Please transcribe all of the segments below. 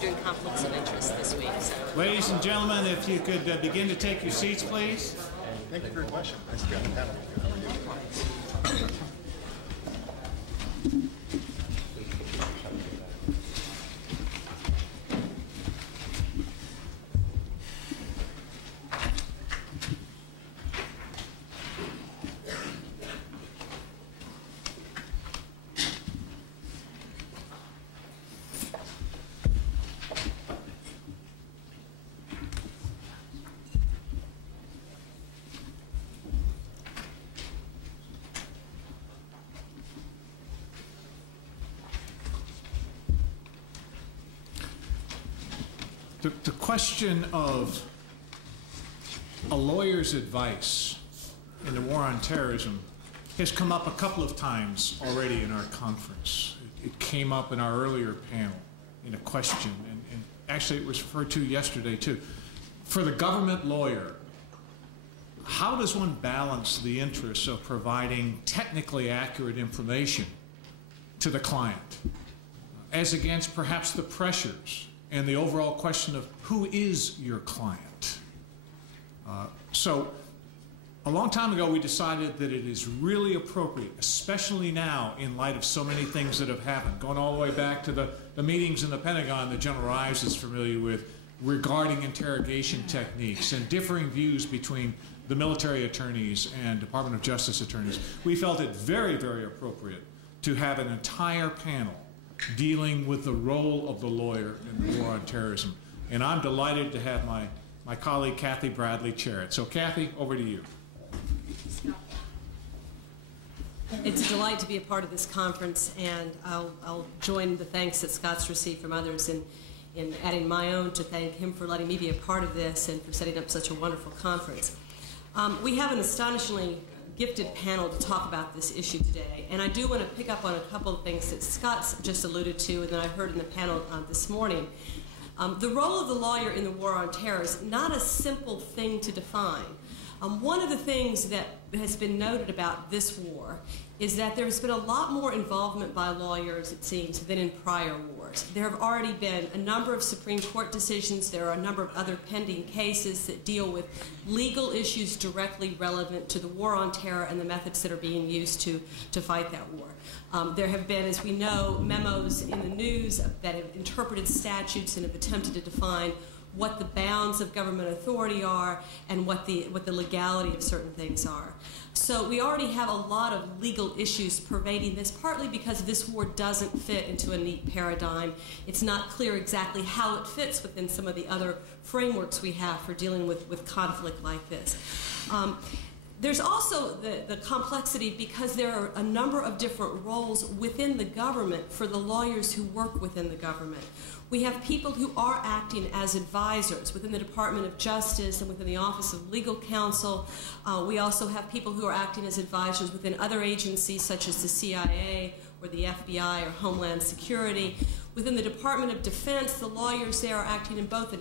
doing conflicts of interest this week. So. Ladies and gentlemen, if you could begin to take your seats, please. Thank you for your question. Nice to be on the panel. The question of a lawyer's advice in the war on terrorism has come up a couple of times already in our conference. It came up in our earlier panel in a question, and actually it was referred to yesterday too. For the government lawyer, how does one balance the interests of providing technically accurate information to the client as against perhaps the pressures and the overall question of who is your client? So a long time ago we decided that it is really appropriate, especially now in light of so many things that have happened, going all the way back to the meetings in the Pentagon that General Rives is familiar with regarding interrogation techniques and differing views between the military attorneys and Department of Justice attorneys. We felt it very, very appropriate to have an entire panel dealing with the role of the lawyer in the war on terrorism. And I'm delighted to have my colleague Kathy Bradley chair it. So Kathy, over to you. It's a delight to be a part of this conference, and I'll join the thanks that Scott's received from others in adding my own to thank him for letting me be a part of this and for setting up such a wonderful conference. We have an astonishingly gifted panel to talk about this issue today, and I do want to pick up on a couple of things that Scott's just alluded to and that I heard in the panel this morning. The role of the lawyer in the war on terror is not a simple thing to define. One of the things that has been noted about this war is that there's been a lot more involvement by lawyers, it seems, than in prior wars. There have already been a number of Supreme Court decisions. There are a number of other pending cases that deal with legal issues directly relevant to the war on terror and the methods that are being used to fight that war. There have been, as we know, memos in the news that have interpreted statutes and have attempted to define what the bounds of government authority are and what the legality of certain things are. So we already have a lot of legal issues pervading this, partly because this war doesn't fit into a neat paradigm. It's not clear exactly how it fits within some of the other frameworks we have for dealing with conflict like this. There's also the complexity because there are a number of different roles within the government for the lawyers who work within the government. We have people who are acting as advisors within the Department of Justice and within the Office of Legal Counsel. We also have people who are acting as advisors within other agencies such as the CIA or the FBI or Homeland Security. Within the Department of Defense, the lawyers there are acting in both in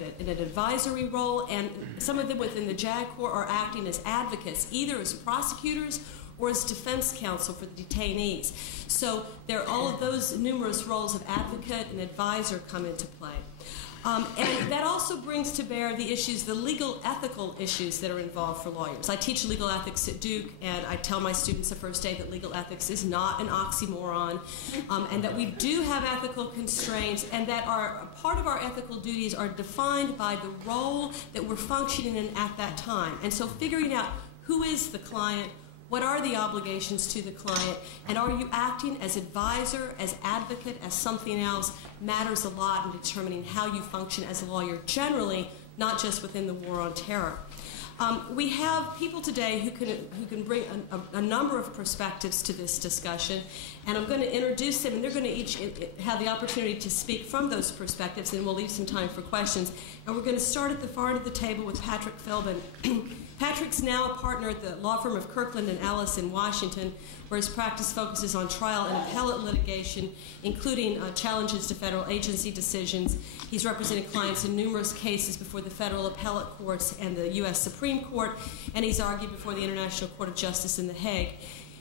an advisory role, and some of them within the JAG Corps are acting as advocates, either as prosecutors or as defense counsel for the detainees. So there, all of those numerous roles of advocate and advisor come into play. And that also brings to bear the issues, the legal ethical issues that are involved for lawyers. I teach legal ethics at Duke, and I tell my students the first day that legal ethics is not an oxymoron, and that we do have ethical constraints, and that part of our ethical duties are defined by the role that we're functioning in at that time. And so figuring out who is the client, what are the obligations to the client, and are you acting as advisor, as advocate, as something else, matters a lot in determining how you function as a lawyer generally, not just within the war on terror. We have people today who can bring a number of perspectives to this discussion, and I'm going to introduce them, and they're going to each have the opportunity to speak from those perspectives, and we'll leave some time for questions. And we're going to start at the far end of the table with Patrick Philbin. Patrick's now a partner at the law firm of Kirkland & Ellis in Washington, where his practice focuses on trial and appellate litigation, including challenges to federal agency decisions. He's represented clients in numerous cases before the federal appellate courts and the U.S. Supreme Court, and he's argued before the International Court of Justice in The Hague.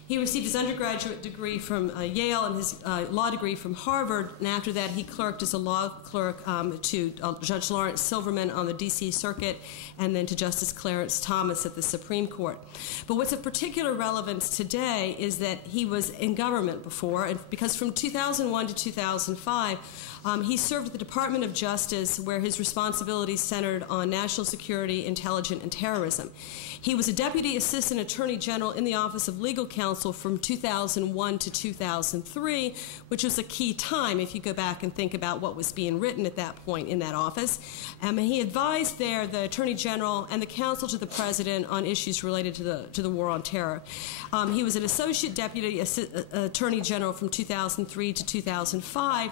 He received his undergraduate degree from Yale and his law degree from Harvard, and after that he clerked as a law clerk to Judge Lawrence Silverman on the D.C. Circuit and then to Justice Clarence Thomas at the Supreme Court. But what's of particular relevance today is that he was in government before, and because from 2001 to 2005, he served at the Department of Justice, where his responsibilities centered on national security, intelligence, and terrorism. He was a Deputy Assistant Attorney General in the Office of Legal Counsel from 2001 to 2003, which was a key time if you go back and think about what was being written at that point in that office. And he advised there the Attorney General and the counsel to the President on issues related to the war on terror. He was an Associate Deputy Attorney General from 2003 to 2005,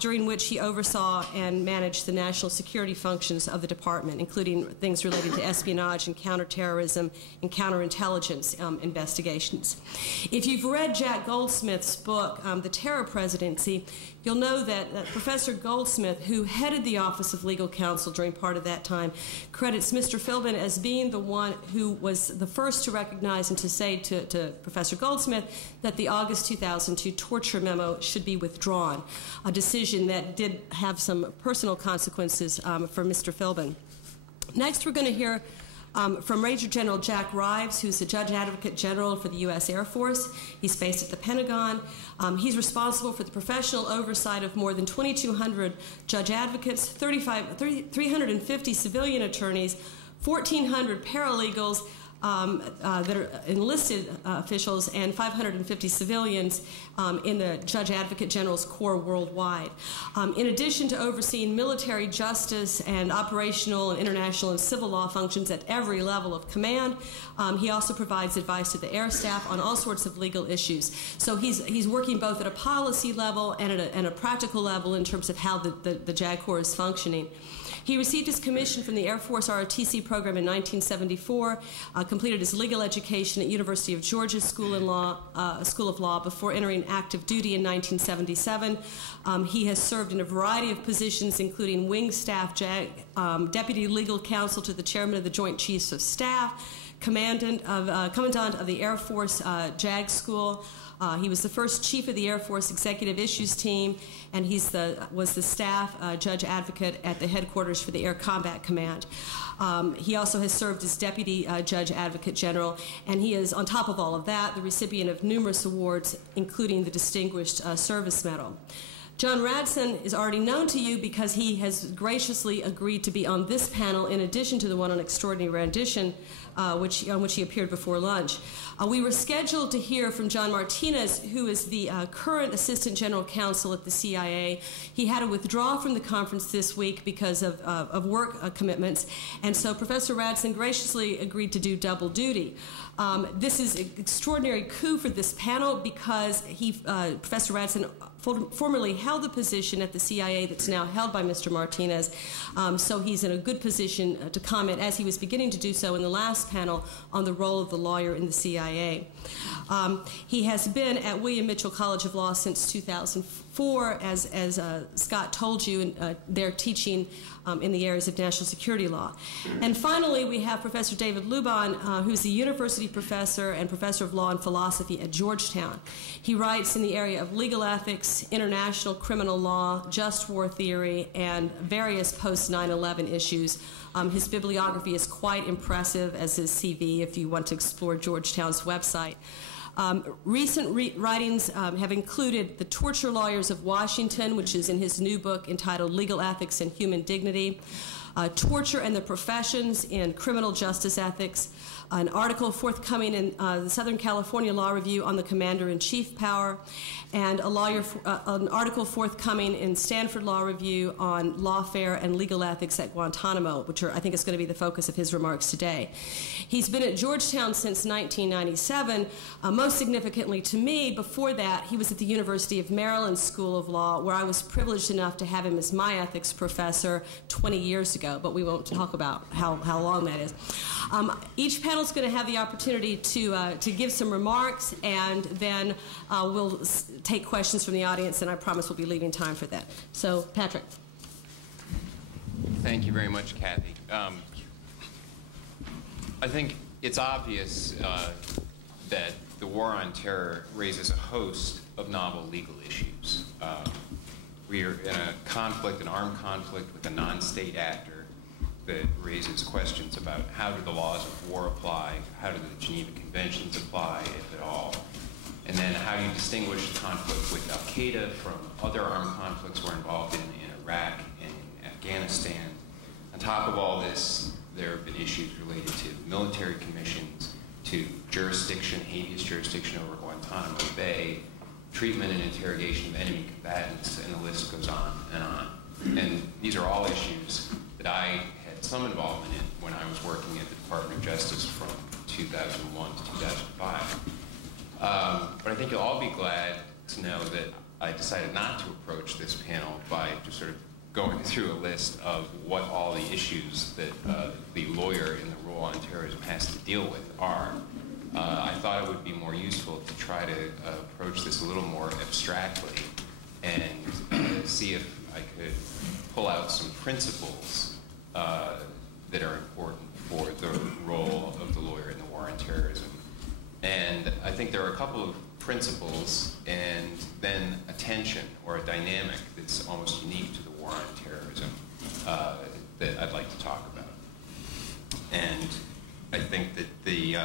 during which he oversaw and managed the national security functions of the department, including things related to espionage and counterterrorism and counterintelligence investigations. If you've read Jack Goldsmith's book, The Terror Presidency, you'll know that Professor Goldsmith, who headed the Office of Legal Counsel during part of that time, credits Mr. Philbin as being the one who was the first to recognize and to say to Professor Goldsmith that the August 2002 torture memo should be withdrawn, a decision that did have some personal consequences for Mr. Philbin. Next, we're going to hear from Major General Jack Rives, who's the Judge Advocate General for the U.S. Air Force. He's based at the Pentagon. He's responsible for the professional oversight of more than 2,200 judge advocates, 350 civilian attorneys, 1,400 paralegals, that are enlisted officials, and 550 civilians in the Judge Advocate General's Corps worldwide. In addition to overseeing military justice and operational and international and civil law functions at every level of command, he also provides advice to the air staff on all sorts of legal issues. So he's working both at a policy level and at a practical level in terms of how the JAG Corps is functioning. He received his commission from the Air Force ROTC program in 1974, completed his legal education at University of Georgia School of Law before entering active duty in 1977. He has served in a variety of positions, including Wing Staff JAG, Deputy Legal Counsel to the Chairman of the Joint Chiefs of Staff, Commandant of the Air Force JAG School. He was the first chief of the Air Force Executive Issues Team, and was the staff judge advocate at the headquarters for the Air Combat Command. He also has served as Deputy Judge Advocate General, and he is, on top of all of that, the recipient of numerous awards, including the Distinguished Service Medal. John Radsan is already known to you because he has graciously agreed to be on this panel in addition to the one on extraordinary rendition, on which he appeared before lunch. We were scheduled to hear from John Martinez, who is the current Assistant General Counsel at the CIA. He had to withdraw from the conference this week because of work commitments, and so Professor Radsan graciously agreed to do double duty. This is an extraordinary coup for this panel because Professor Radsan formerly held the position at the CIA that's now held by Mr. Martinez, so he's in a good position to comment, as he was beginning to do so in the last panel, on the role of the lawyer in the CIA. He has been at William Mitchell College of Law since 2004, as Scott told you, and they're teaching in the areas of national security law. And finally, we have Professor David Luban, who's a university professor and professor of law and philosophy at Georgetown. He writes in the area of legal ethics, international criminal law, just war theory, and various post-9/11 issues. His bibliography is quite impressive, as his CV, if you want to explore Georgetown's website. Recent writings have included The Torture Lawyers of Washington, which is in his new book entitled Legal Ethics and Human Dignity, Torture and the Professions in Criminal Justice Ethics, an article forthcoming in the Southern California Law Review on the Commander-in-Chief power, and an article forthcoming in Stanford Law Review on lawfare and legal ethics at Guantanamo, which I think is going to be the focus of his remarks today. He's been at Georgetown since 1997. Most significantly to me, before that, he was at the University of Maryland School of Law, where I was privileged enough to have him as my ethics professor 20 years ago, but we won't talk about how long that is. Each panel is going to have the opportunity to give some remarks, and then we'll take questions from the audience, and I promise we'll be leaving time for that. So, Patrick. Thank you very much, Kathy. I think it's obvious that the war on terror raises a host of novel legal issues. We are in a conflict, an armed conflict with a non-state actor that raises questions about how do the laws of war apply, how do the Geneva Conventions apply, if at all, and then how do you distinguish the conflict with Al-Qaeda from other armed conflicts we're involved in Iraq and in Afghanistan. On top of all this, there have been issues related to military commissions, to jurisdiction, habeas jurisdiction over Guantanamo Bay, treatment and interrogation of enemy combatants, and the list goes on and on. And these are all issues that I had some involvement in when I was working at the Department of Justice from 2001 to 2005. But I think you'll all be glad to know that I decided not to approach this panel by just sort of going through a list of what all the issues that the lawyer in the rule on terrorism has to deal with are. I thought it would be more useful to try to approach this a little more abstractly and see if I could pull out some principles that are important for the role of the lawyer in the war on terrorism. And I think there are a couple of principles and then a tension or a dynamic that's almost unique to the war on terrorism that I'd like to talk about. And I think that the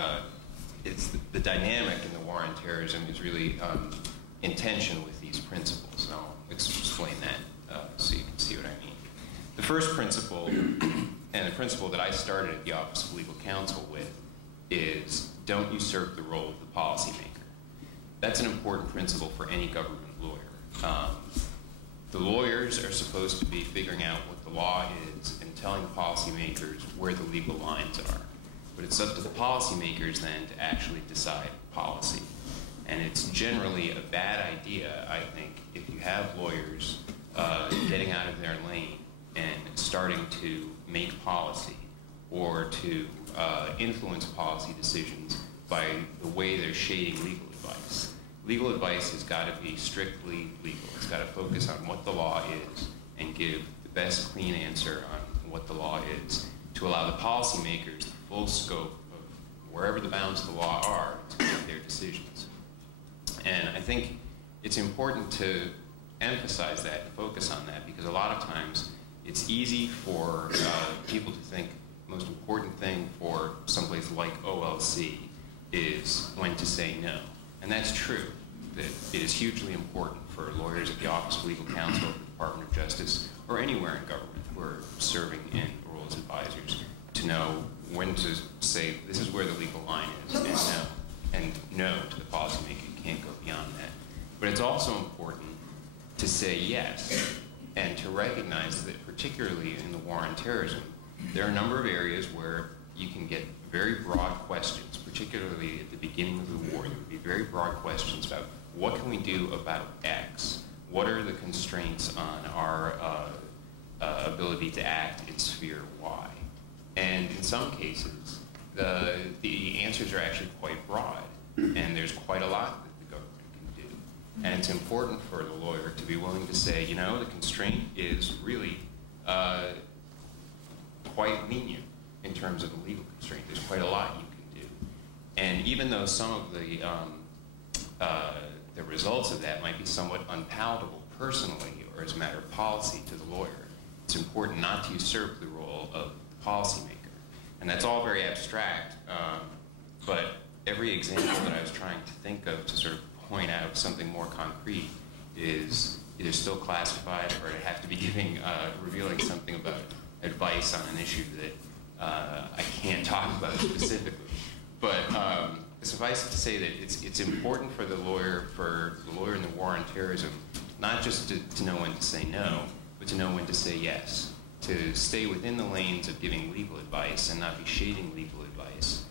dynamic in the war on terrorism is really in tension with these principles. And I'll explain that so you can see what I mean. The first principle, and the principle that I started at the Office of Legal Counsel with, is don't usurp the role of the policymaker. That's an important principle for any government lawyer. The lawyers are supposed to be figuring out what the law is and telling policymakers where the legal lines are. But it's up to the policymakers then to actually decide policy. And it's generally a bad idea, I think, if you have lawyers getting out of their lane and starting to make policy or to influence policy decisions by the way they're shading legal advice. Legal advice has got to be strictly legal. It's got to focus on what the law is and give the best clean answer on what the law is to allow the policymakers the full scope of wherever the bounds of the law are to make their decisions. And I think it's important to emphasize that and focus on that because a lot of times it's easy for people to think the most important thing for someplace like OLC is when to say no. And that's true, that it is hugely important for lawyers at the Office of Legal Counsel, the Department of Justice, or anywhere in government who are serving in role as advisors to know when to say this is where the legal line is and no to the policymaker. You can't go beyond that. But it's also important to say yes and to recognize that particularly in the war on terrorism, there are a number of areas where you can get very broad questions, particularly at the beginning of the war. There would be very broad questions about what can we do about X? What are the constraints on our ability to act in sphere Y? And in some cases, the answers are actually quite broad, and there's quite a lot that the government can do. And it's important for the lawyer to be willing to say, you know, the constraint is really quite lenient in terms of the legal constraint. There's quite a lot you can do. And even though some of the results of that might be somewhat unpalatable personally or as a matter of policy to the lawyer, it's important not to usurp the role of the policymaker. And that's all very abstract, but every example that I was trying to think of to sort of point out something more concrete is either still classified or I have to be revealing something about advice on an issue that I can't talk about specifically. But suffice it to say that it's important for the lawyer in the war on terrorism, not just to know when to say no, but to know when to say yes, to stay within the lanes of giving legal advice and not be shading legal advice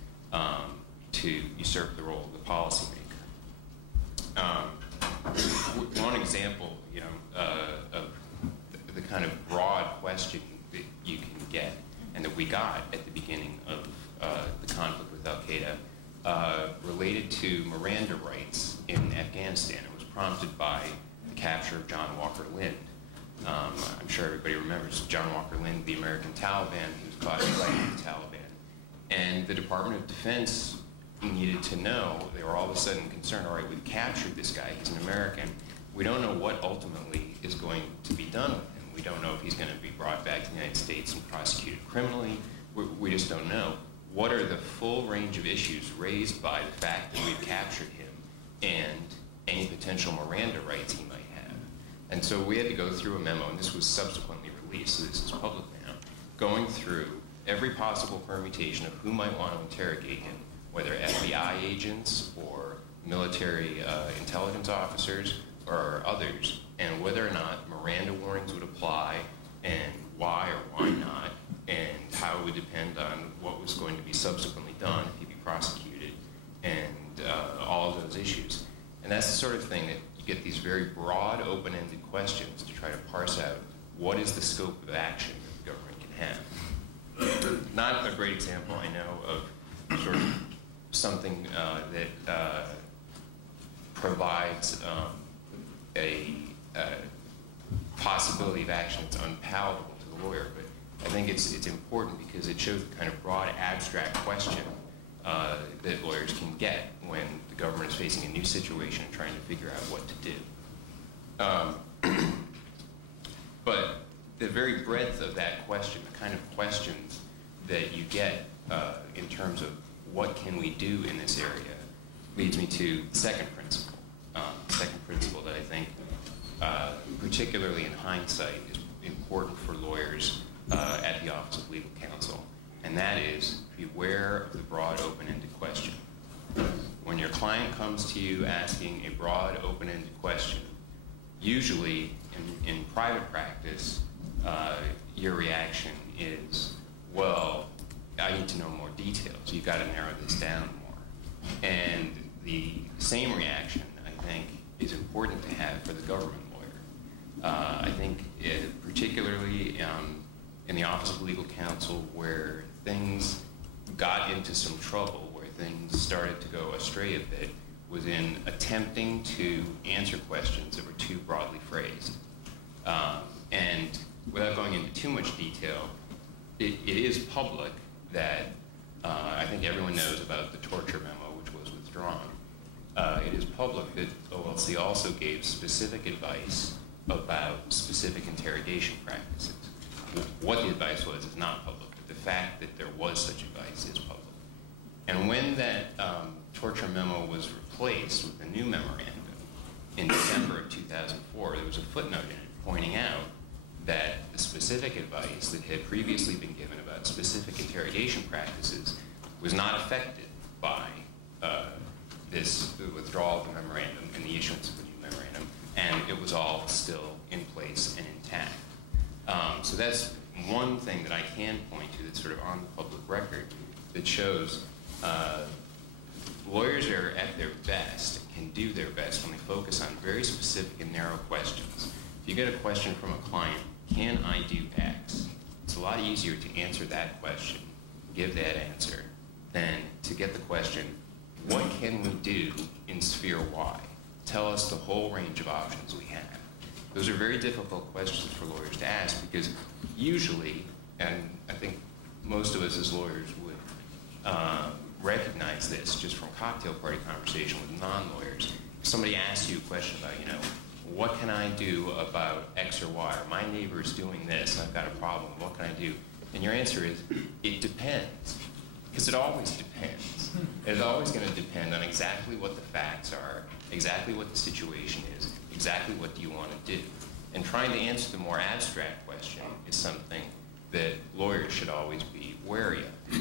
to usurp the role of the policymaker. One example, of the kind of broad question that you can get and that we got at the beginning of the conflict with Al-Qaeda related to Miranda rights in Afghanistan. It was prompted by the capture of John Walker Lind. I'm sure everybody remembers John Walker Lind, the American Taliban, who was caught fighting the Taliban. And the Department of Defense needed to know, they were all of a sudden concerned, all right, we've captured this guy, he's an American. We don't know what ultimately is going to be done with him. We don't know if he's going to be brought back to the United States and prosecuted criminally. We just don't know. What are the full range of issues raised by the fact that we've captured him and any potential Miranda rights he might have? And so we had to go through a memo, and this was subsequently released, so this is public now, going through every possible permutation of who might want to interrogate him, whether FBI agents or military intelligence officers or others, and whether or not Miranda warnings would apply, and why or why not, and how it would depend on what was going to be subsequently done if he'd be prosecuted, and all of those issues. And that's the sort of thing that you get these very broad, open-ended questions to try to parse out what is the scope of action that the government can have. Not a great example, I know, of sort of something that provides a possibility of action that's unpalatable to the lawyer, but I think it's important because it shows the kind of broad, abstract question that lawyers can get when the government is facing a new situation and trying to figure out what to do. But the very breadth of that question, the kind of questions that you get in terms of what can we do in this area, leads me to the second principle. The second principle that I think, particularly in hindsight, is important for lawyers at the Office of Legal Counsel, and that is beware of the broad, open-ended question. When your client comes to you asking a broad, open-ended question, usually in private practice, your reaction is, well, I need to know more details. You've got to narrow this down more. And the same reaction, I think, is important to have for the government lawyer. I think particularly in the Office of Legal Counsel, where things got into some trouble, where things started to go astray a bit, was in attempting to answer questions that were too broadly phrased. And without going into too much detail, it is public that I think everyone knows about the torture memo, which was withdrawn. It is public that OLC also gave specific advice about specific interrogation practices. What the advice was is not public, but the fact that there was such advice is public. And when that torture memo was replaced with a new memorandum in December of 2004, there was a footnote in it pointing out that the specific advice that had previously been given about specific interrogation practices was not affected by the withdrawal of the memorandum and the issuance of the new memorandum, and it was all still in place and intact. So that's one thing that I can point to that's sort of on the public record that shows lawyers are at their best, can do their best when they focus on very specific and narrow questions. If you get a question from a client, can I do X? It's a lot easier to answer that question, give that answer, than to get the question, what can we do in sphere Y? Tell us the whole range of options we have. Those are very difficult questions for lawyers to ask because usually, and I think most of us as lawyers would recognize this just from cocktail party conversation with non-lawyers. If somebody asks you a question about, what can I do about X or Y? Or my neighbor is doing this and I've got a problem. What can I do? And your answer is, it depends. Because it always depends. It's always going to depend on exactly what the facts are, exactly what the situation is, exactly what do you want to do. And trying to answer the more abstract question is something that lawyers should always be wary of.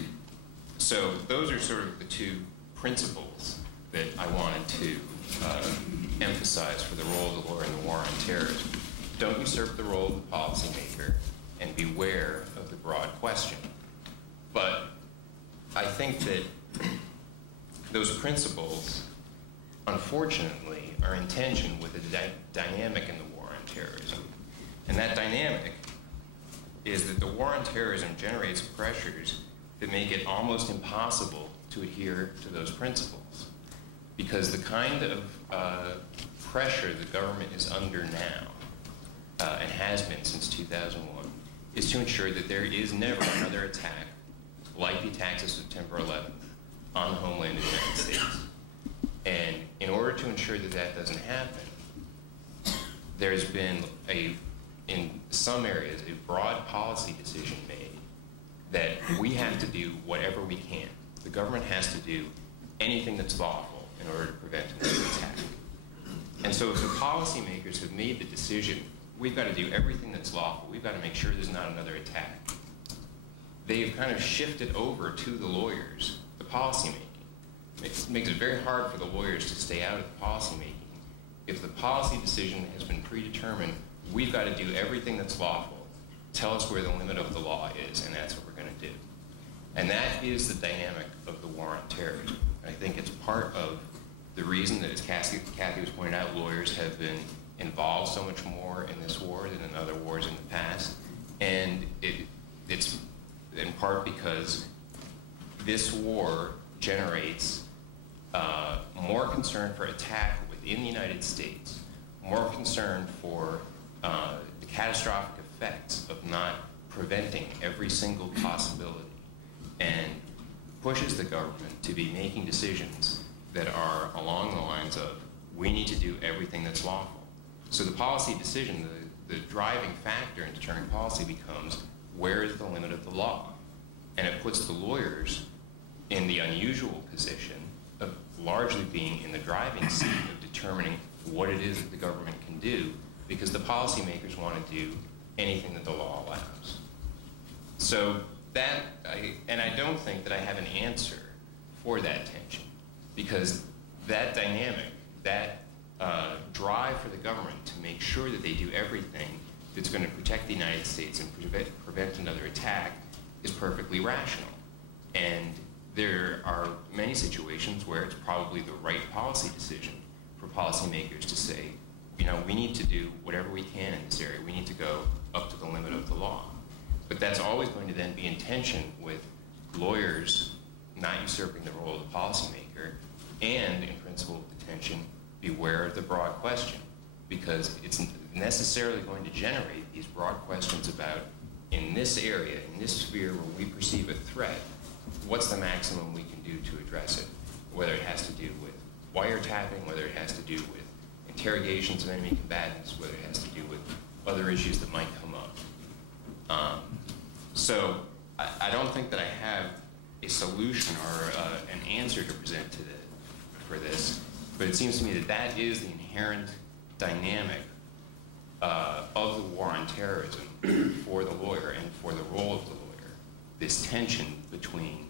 So those are sort of the two principles that I wanted to emphasize for the role of the lawyer in the war on terrorism. Don't usurp the role of the policymaker, and beware of the broad question. But I think that those principles, unfortunately, are in tension with the dynamic in the war on terrorism. And that dynamic is that the war on terrorism generates pressures that make it almost impossible to adhere to those principles. Because the kind of pressure the government is under now, and has been since 2001, is to ensure that there is never another attack like the attacks of September 11th on the homeland of the United States. And in order to ensure that that doesn't happen, there's been in some areas, a broad policy decision made that we have to do whatever we can. The government has to do anything that's lawful in order to prevent another attack. And so if the policymakers have made the decision, we've got to do everything that's lawful, we've got to make sure there's not another attack, they've kind of shifted over to the lawyers, the policymaking. It makes it very hard for the lawyers to stay out of the policymaking. If the policy decision has been predetermined, we've got to do everything that's lawful. Tell us where the limit of the law is, and that's what we're going to do. And that is the dynamic of the war on terrorism. I think it's part of the reason that, as Kathy was pointing out, lawyers have been involved so much more in this war than in other wars in the past. And it's in part because this war generates more concern for attack within the United States, more concern for the catastrophic effects of not preventing every single possibility, and pushes the government to be making decisions that are along the lines of, we need to do everything that's lawful. So the policy decision, the driving factor in determining policy becomes, where is the limit of the law? And it puts the lawyers in the unusual position of largely being in the driving seat of determining what it is that the government can do, because the policymakers want to do anything that the law allows. So that, and I don't think that I have an answer for that tension, because that dynamic, that drive for the government to make sure that they do everything that's going to protect the United States and prevent another attack is perfectly rational. And there are many situations where it's probably the right policy decision for policymakers to say, you know, we need to do whatever we can in this area. We need to go up to the limit of the law. But that's always going to then be in tension with lawyers not usurping the role of the policymaker, and in principle of detention, beware of the broad question, because it's necessarily going to generate these broad questions about, in this area, in this sphere where we perceive a threat, what's the maximum we can do to address it? Whether it has to do with wiretapping, whether it has to do with interrogations of enemy combatants, whether it has to do with other issues that might come up. So I don't think that I have a solution or an answer to present to for this, but it seems to me that that is the inherent dynamic of the war on terrorism for the lawyer and for the role of the lawyer. This tension between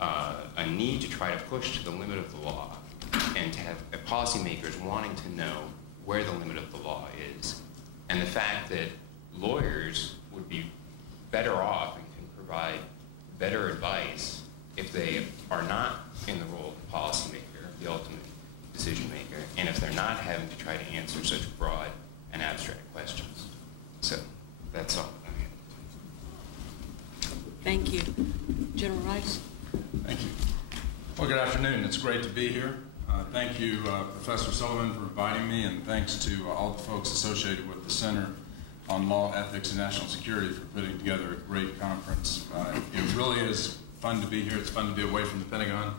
a need to try to push to the limit of the law and to have policymakers wanting to know where the limit of the law is, and the fact that lawyers would be better off and can provide better advice if they are not in the role of the policymaker, the ultimate decision maker, and if they're not having to try to answer such broad and abstract questions. So that's all. Thank you. General Rives. Thank you. Well, good afternoon. It's great to be here. Thank you, Professor Sullivan, for inviting me, and thanks to all the folks associated with the Center on Law, Ethics, and National Security for putting together a great conference. It really is fun to be here. It's fun to be away from the Pentagon.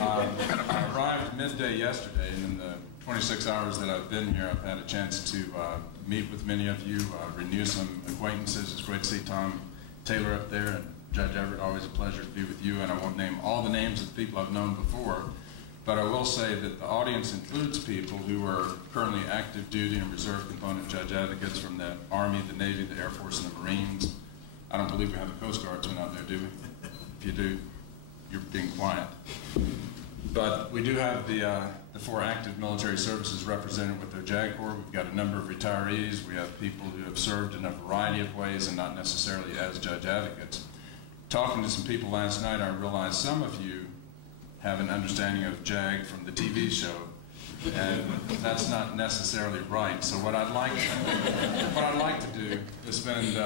I arrived midday yesterday, and in the 26 hours that I've been here, I've had a chance to meet with many of you, renew some acquaintances. It's great to see Tom Taylor up there, and Judge Everett, always a pleasure to be with you. And I won't name all the names of the people I've known before, but I will say that the audience includes people who are currently active duty and reserve component judge advocates from the Army, the Navy, the Air Force, and the Marines. I don't believe we have a Coast Guardsman out there, do we? If you do, you're being quiet. But we do have the 4 active military services represented with their JAG Corps. We've got a number of retirees. We have people who have served in a variety of ways and not necessarily as judge advocates. Talking to some people last night, I realized some of you have an understanding of JAG from the TV show, and that's not necessarily right. So what I'd like to do is spend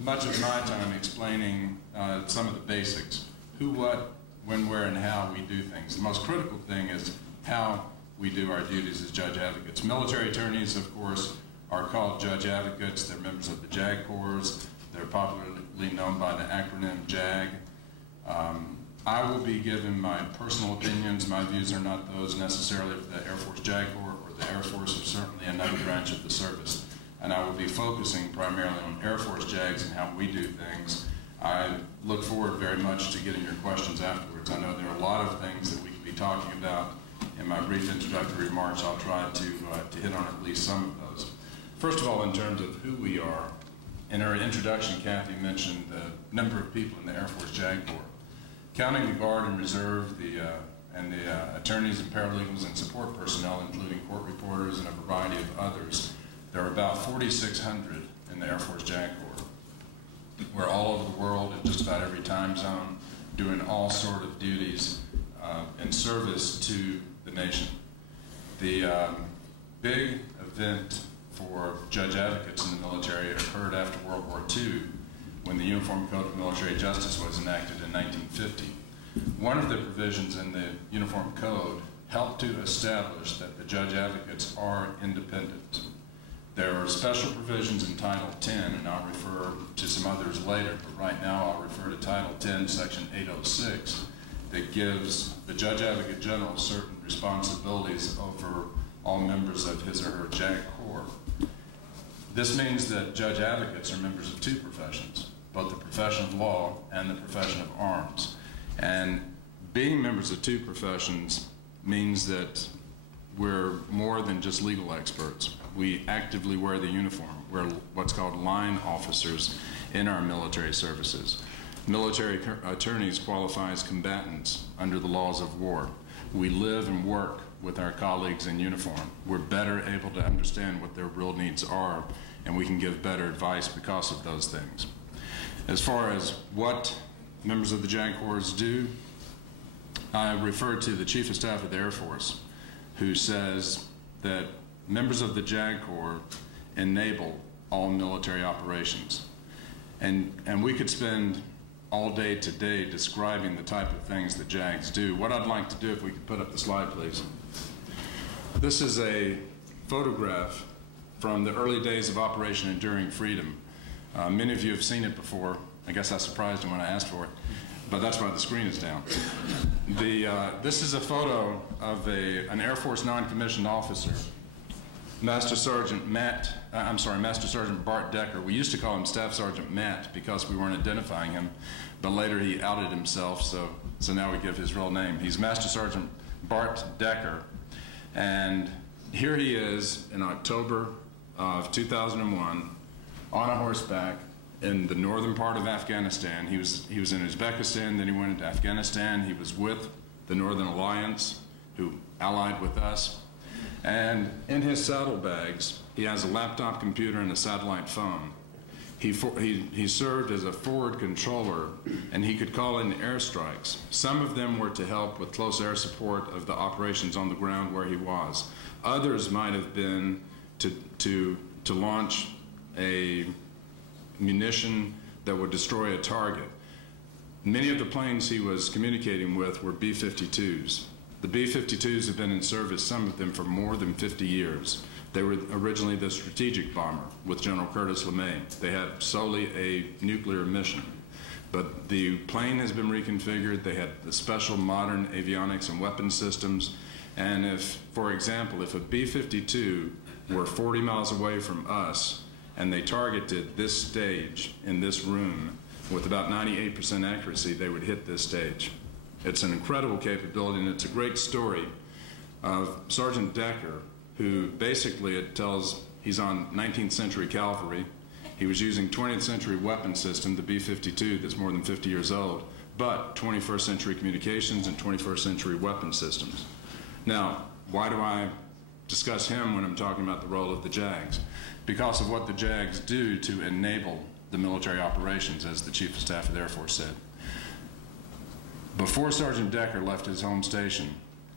much of my time explaining some of the basics: who, what, when, where, and how we do things. The most critical thing is how we do our duties as judge advocates. Military attorneys, of course, are called judge advocates. They're members of the JAG Corps. They're popularly known by the acronym JAG. I will be giving my personal opinions. My views are not those necessarily of the Air Force JAG Corps or the Air Force, or certainly another branch of the service. And I will be focusing primarily on Air Force JAGs and how we do things. I look forward very much to getting your questions afterwards. I know there are a lot of things that we could be talking about. In my brief introductory remarks, I'll try to hit on at least some of those. First of all, in terms of who we are, in her introduction, Kathy mentioned the number of people in the Air Force JAG Corps. Counting the Guard and Reserve, and the attorneys and paralegals and support personnel, including court reporters and a variety of others, there are about 4,600 in the Air Force JAG Corps. We're all over the world in just about every time zone, doing all sort of duties in service to the nation. The big event for judge advocates in the military occurred after World War II, when the Uniform Code of Military Justice was enacted in 1950. One of the provisions in the Uniform Code helped to establish that the judge advocates are independent. There are special provisions in Title 10, and I'll refer to some others later, but right now I'll refer to Title 10, Section 806, that gives the Judge Advocate General certain responsibilities over all members of his or her JAG Corps. This means that judge advocates are members of two professions, both the profession of law and the profession of arms. And being members of two professions means that we're more than just legal experts. We actively wear the uniform. We're what's called line officers in our military services. Military attorneys qualify as combatants under the laws of war. We live and work with our colleagues in uniform. We're better able to understand what their real needs are, and we can give better advice because of those things. As far as what members of the JAG Corps do, I refer to the Chief of Staff of the Air Force, who says that members of the JAG Corps enable all military operations. And we could spend all day today describing the type of things that JAGs do. What I'd like to do, if we could put up the slide, please. This is a photograph from the early days of Operation Enduring Freedom. Many of you have seen it before. I guess I surprised him when I asked for it, but that's why the screen is down. This is a photo of an Air Force non-commissioned officer, Master Sergeant Bart Decker. We used to call him Staff Sergeant Matt because we weren't identifying him, but later he outed himself, so now we give his real name. He's Master Sergeant Bart Decker, and here he is in October of 2001 on a horseback in the northern part of Afghanistan. He was in Uzbekistan, then he went into Afghanistan. He was with the Northern Alliance, who allied with us. And in his saddlebags, he has a laptop computer and a satellite phone. He served as a forward controller, and he could call in airstrikes. Some of them were to help with close air support of the operations on the ground where he was. Others might have been to launch a munition that would destroy a target. Many of the planes he was communicating with were B-52s. The B-52s have been in service, some of them for more than 50 years. They were originally the strategic bomber with General Curtis LeMay. They had solely a nuclear mission. But the plane has been reconfigured. They had the special modern avionics and weapon systems. And if, for example, if a B-52 were 40 miles away from us and they targeted this stage in this room with about 98% accuracy, they would hit this stage. It's an incredible capability, and it's a great story of Sergeant Decker, who basically, it tells, he's on 19th century cavalry. He was using 20th century weapon system, the B-52, that's more than 50 years old, but 21st century communications and 21st century weapon systems. Now, why do I discuss him when I'm talking about the role of the JAGs? Because of what the JAGs do to enable the military operations, as the Chief of Staff of the Air Force said. Before Sergeant Decker left his home station,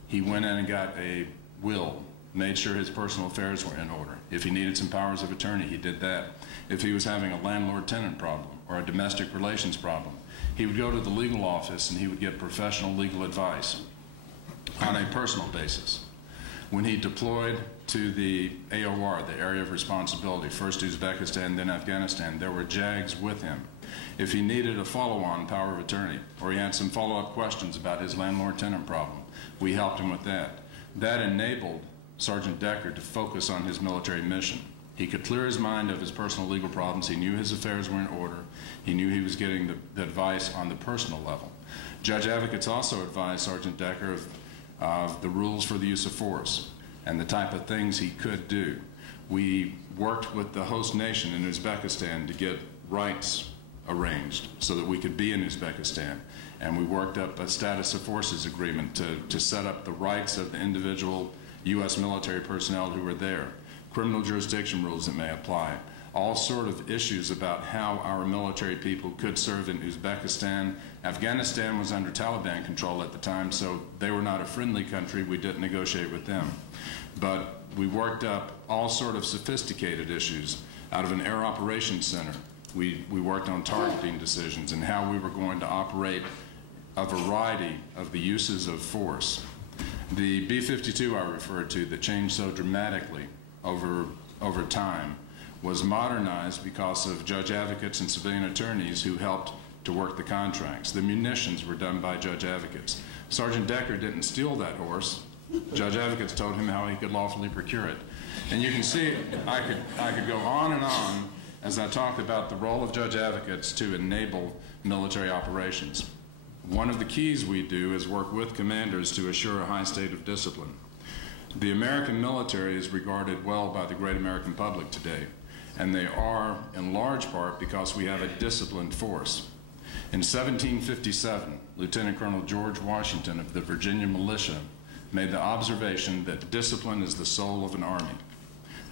he went in and got a will, made sure his personal affairs were in order. If he needed some powers of attorney, he did that. If he was having a landlord-tenant problem or a domestic relations problem, he would go to the legal office and he would get professional legal advice on a personal basis. when he deployed to the AOR, the Area of Responsibility, first Uzbekistan, then Afghanistan, there were JAGs with him. If he needed a follow-on power of attorney, or he had some follow-up questions about his landlord-tenant problem, we helped him with that. That enabled Sergeant Decker to focus on his military mission. He could clear his mind of his personal legal problems. He knew his affairs were in order. He knew he was getting the advice on the personal level. Judge advocates also advised Sergeant Decker of the rules for the use of force and the type of things he could do. We worked with the host nation in Uzbekistan to get rights arranged so that we could be in Uzbekistan. And we worked up a status of forces agreement to set up the rights of the individual U.S. military personnel who were there, criminal jurisdiction rules that may apply, all sort of issues about how our military people could serve in Uzbekistan. Afghanistan was under Taliban control at the time, so they were not a friendly country. We didn't negotiate with them. But we worked up all sort of sophisticated issues out of an air operations center. We worked on targeting decisions and how we were going to operate a variety of the uses of force. The B-52 I referred to that changed so dramatically over time was modernized because of judge advocates and civilian attorneys who helped to work the contracts. The munitions were done by judge advocates. Sergeant Decker didn't steal that horse. Judge advocates told him how he could lawfully procure it. And you can see, I could go on and on as I talked about the role of judge advocates to enable military operations. One of the keys we do is work with commanders to assure a high state of discipline. The American military is regarded well by the great American public today, and they are in large part because we have a disciplined force. In 1757, Lieutenant Colonel George Washington of the Virginia Militia made the observation that discipline is the soul of an army,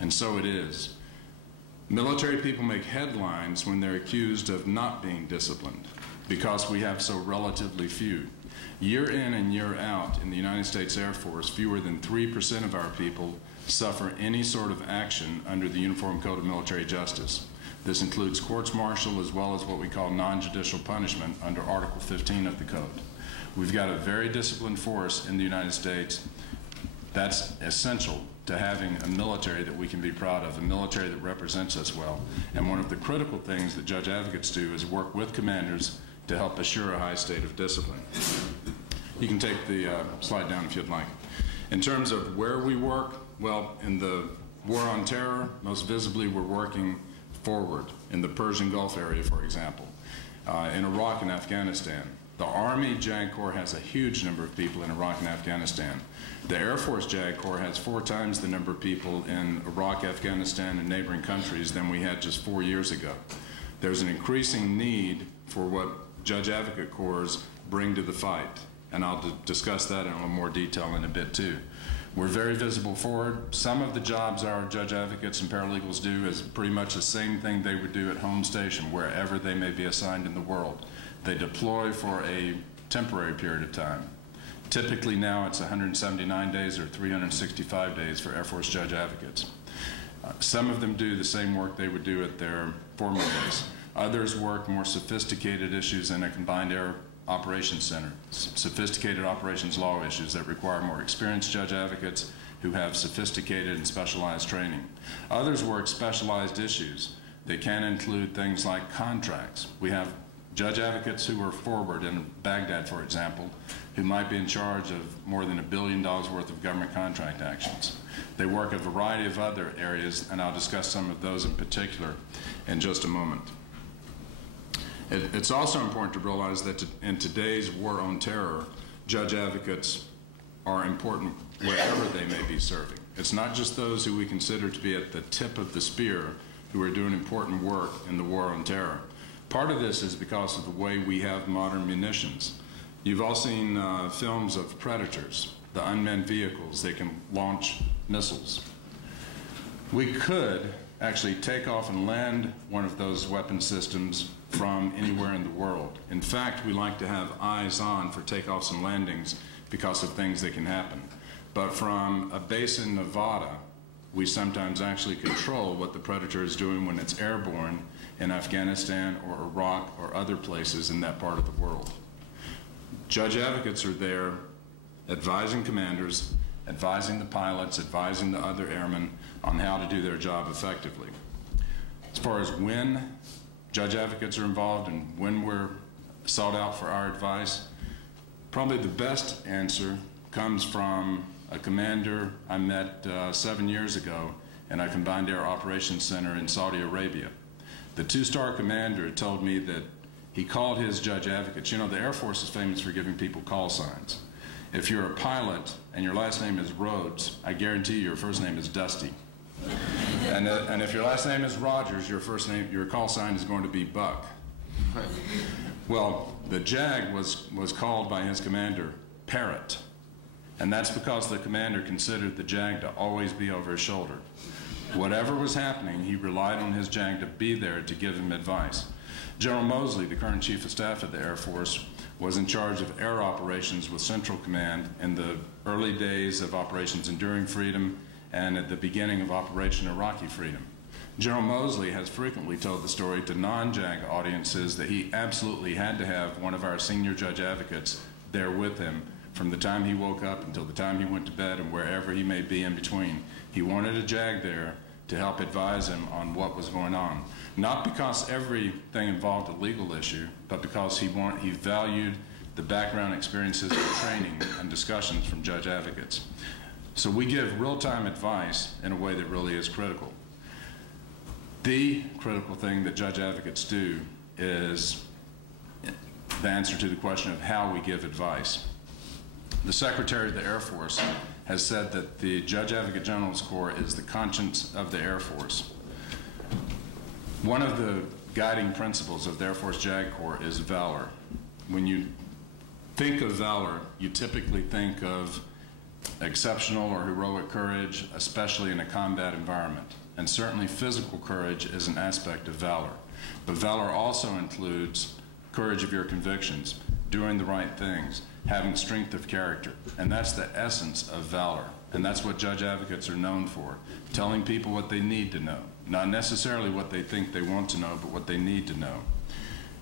and so it is. Military people make headlines when they're accused of not being disciplined because we have so relatively few. Year in and year out in the United States Air Force, fewer than 3% of our people suffer any sort of action under the Uniform Code of Military Justice. This includes courts-martial as well as what we call non-judicial punishment under Article 15 of the Code. We've got a very disciplined force in the United States. That's essential to having a military that we can be proud of, a military that represents us well. And one of the critical things that judge advocates do is work with commanders to help assure a high state of discipline. You can take the slide down if you'd like. In terms of where we work, well, in the War on Terror, most visibly we're working forward in the Persian Gulf area, for example, in Iraq and Afghanistan. The Army JAG Corps has a huge number of people in Iraq and Afghanistan. The Air Force JAG Corps has 4 times the number of people in Iraq, Afghanistan, and neighboring countries than we had just 4 years ago. There's an increasing need for what Judge Advocate Corps bring to the fight, and I'll discuss that in a little more detail in a bit too. We're very visible forward. Some of the jobs our judge advocates and paralegals do is pretty much the same thing they would do at home station, wherever they may be assigned in the world. They deploy for a temporary period of time. Typically now it's 179 days or 365 days for Air Force judge advocates. Some of them do the same work they would do at their former base. Others work more sophisticated issues in a combined air operations center, sophisticated operations law issues that require more experienced judge advocates who have sophisticated and specialized training. Others work specialized issues. They can include things like contracts. We have judge advocates who are forward in Baghdad, for example, who might be in charge of more than $1 billion worth of government contract actions. They work a variety of other areas, and I'll discuss some of those in particular in just a moment. It's also important to realize that in today's war on terror, judge advocates are important wherever they may be serving. It's not just those who we consider to be at the tip of the spear who are doing important work in the war on terror. Part of this is because of the way we have modern munitions. You've all seen films of Predators, the unmanned vehicles. They can launch missiles. We could actually take off and land one of those weapon systems from anywhere in the world. In fact, we like to have eyes on for takeoffs and landings because of things that can happen. But from a base in Nevada, we sometimes actually control what the Predator is doing when it's airborne in Afghanistan or Iraq or other places in that part of the world. Judge advocates are there advising commanders advising the pilots, advising the other airmen on how to do their job effectively. As far as when judge advocates are involved and when we're sought out for our advice, probably the best answer comes from a commander I met 7 years ago in our Combined Air Operations Center in Saudi Arabia. The two-star commander told me that he called his judge advocates. You know, the Air Force is famous for giving people call signs. If you're a pilot and your last name is Rhodes, I guarantee your first name is Dusty. And if your last name is Rogers, your call sign is going to be Buck. Well, the JAG was called by his commander Parrot. And that's because the commander considered the JAG to always be over his shoulder. Whatever was happening, he relied on his JAG to be there to give him advice. General Moseley, the current Chief of Staff of the Air Force, was in charge of air operations with Central Command in the early days of Operations Enduring Freedom and at the beginning of Operation Iraqi Freedom. General Moseley has frequently told the story to non-JAG audiences that he absolutely had to have one of our senior judge advocates there with him from the time he woke up until the time he went to bed and wherever he may be in between. He wanted a JAG there to help advise him on what was going on. Not because everything involved a legal issue, but because he valued the background experiences and training and discussions from judge advocates. So we give real-time advice in a way that really is critical. The critical thing that judge advocates do is the answer to the question of how we give advice. The Secretary of the Air Force has said that the Judge Advocate General's Corps is the conscience of the Air Force. One of the guiding principles of the Air Force JAG Corps is valor. When you think of valor, you typically think of exceptional or heroic courage, especially in a combat environment. And certainly physical courage is an aspect of valor. But valor also includes courage of your convictions, doing the right things, having strength of character. And that's the essence of valor. And that's what judge advocates are known for, telling people what they need to know. Not necessarily what they think they want to know, but what they need to know.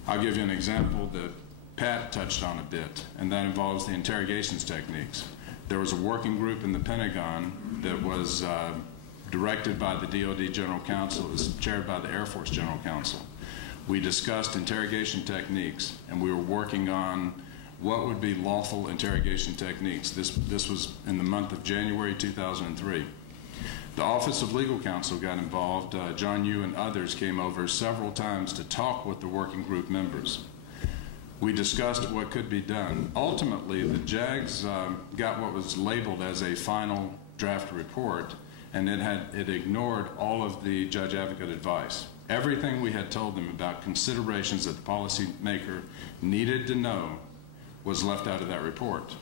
I'll give you an example that Pat touched on a bit, and that involves the interrogations techniques. There was a working group in the Pentagon that was directed by the DoD General Counsel. It was chaired by the Air Force General Counsel. We discussed interrogation techniques, and we were working on what would be lawful interrogation techniques. This was in the month of January 2003. The Office of Legal Counsel got involved. John Yu and others came over several times to talk with the working group members. We discussed what could be done. Ultimately, the JAGs got what was labeled as a final draft report, and it ignored all of the judge advocate advice. Everything we had told them about considerations that the policymaker needed to know was left out of that report.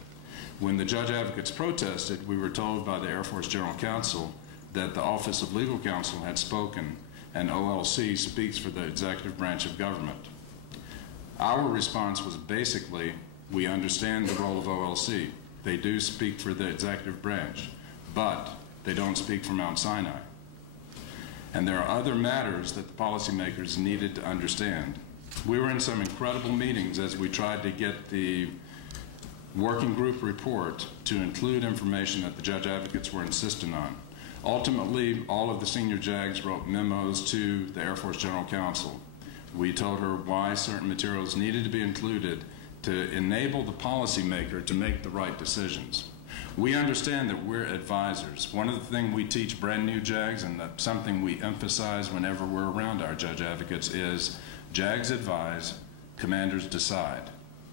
When the judge advocates protested, we were told by the Air Force General Counsel that the Office of Legal Counsel had spoken and OLC speaks for the executive branch of government. Our response was basically, we understand the role of OLC. They do speak for the executive branch, but they don't speak for Mount Sinai. And there are other matters that the policymakers needed to understand. We were in some incredible meetings as we tried to get the working group report to include information that the judge advocates were insisting on. Ultimately, all of the senior JAGs wrote memos to the Air Force General Counsel. We told her why certain materials needed to be included to enable the policymaker to make the right decisions. We understand that we're advisors. One of the things we teach brand new JAGs, and that's something we emphasize whenever we're around our judge advocates, is JAGs advise, commanders decide.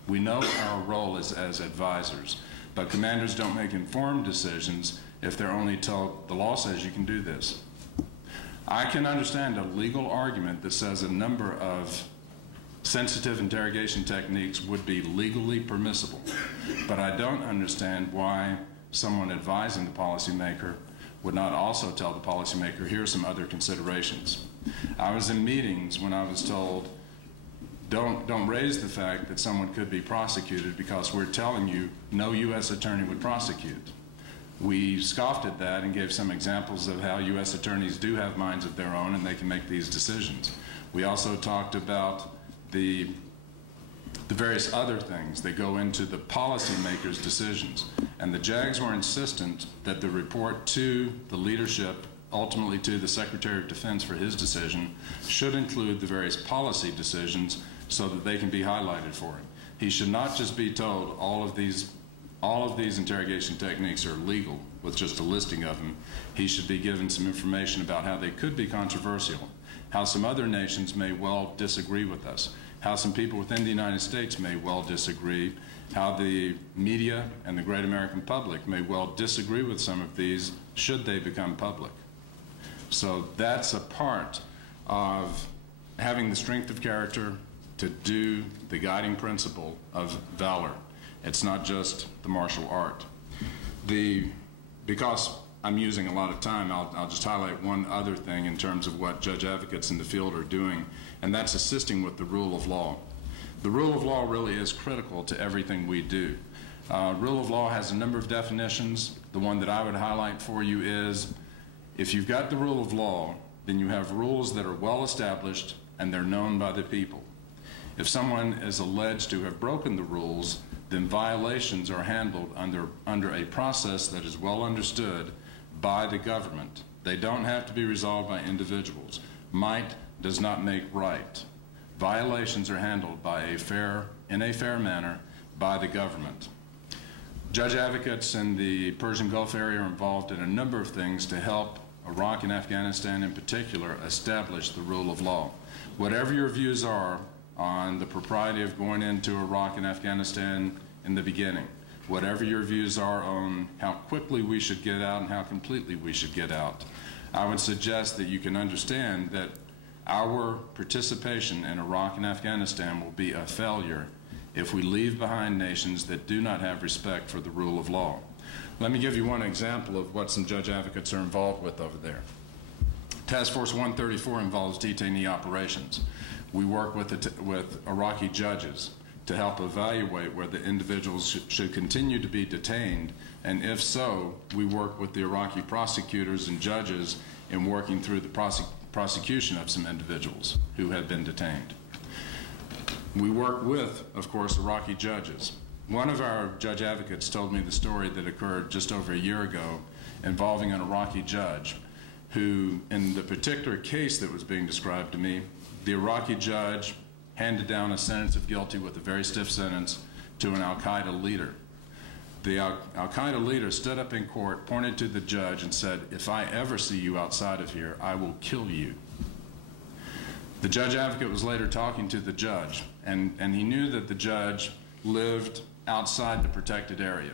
We know our role is as advisors, but commanders don't make informed decisions if they're only told, the law says you can do this. I can understand a legal argument that says a number of sensitive interrogation techniques would be legally permissible, but I don't understand why someone advising the policymaker would not also tell the policymaker, here are some other considerations. I was in meetings when I was told, don't raise the fact that someone could be prosecuted because we're telling you no U.S. attorney would prosecute. We scoffed at that and gave some examples of how U.S. attorneys do have minds of their own and they can make these decisions. We also talked about the the various other things that go into the policymakers' decisions. And the JAGs were insistent that the report to the leadership, ultimately to the Secretary of Defense for his decision, should include the various policy decisions so that they can be highlighted for him. He should not just be told all of these interrogation techniques are legal with just a listing of them. He should be given some information about how they could be controversial, how some other nations may well disagree with us, how some people within the United States may well disagree, how the media and the great American public may well disagree with some of these should they become public. So that's a part of having the strength of character to do the guiding principle of valor. It's not just the martial art. Because I'm using a lot of time, I'll just highlight one other thing in terms of what judge advocates in the field are doing, and that's assisting with the rule of law. The rule of law really is critical to everything we do. Rule of law has a number of definitions. The one that I would highlight for you is, if you've got the rule of law, then you have rules that are well established and they're known by the people. If someone is alleged to have broken the rules, then violations are handled under a process that is well understood by the government. They don't have to be resolved by individuals. Might does not make right. Violations are handled in a fair manner by the government. Judge advocates in the Persian Gulf area are involved in a number of things to help Iraq and Afghanistan in particular establish the rule of law. Whatever your views are on the propriety of going into Iraq and Afghanistan in the beginning, whatever your views are on how quickly we should get out and how completely we should get out, I would suggest that you can understand that our participation in Iraq and Afghanistan will be a failure if we leave behind nations that do not have respect for the rule of law. Let me give you one example of what some judge advocates are involved with over there. Task Force 134 involves detainee operations. We work with Iraqi judges to help evaluate whether individuals should continue to be detained, and if so, we work with the Iraqi prosecutors and judges in working through the prosecution of some individuals who have been detained. We work with, of course, Iraqi judges. One of our judge advocates told me the story that occurred just over a year ago involving an Iraqi judge who, in the particular case that was being described to me, the Iraqi judge handed down a sentence of guilty with a very stiff sentence to an al-Qaeda leader. The al-Qaeda leader stood up in court, pointed to the judge, and said, "If I ever see you outside of here, I will kill you." The judge advocate was later talking to the judge, and he knew that the judge lived outside the protected area.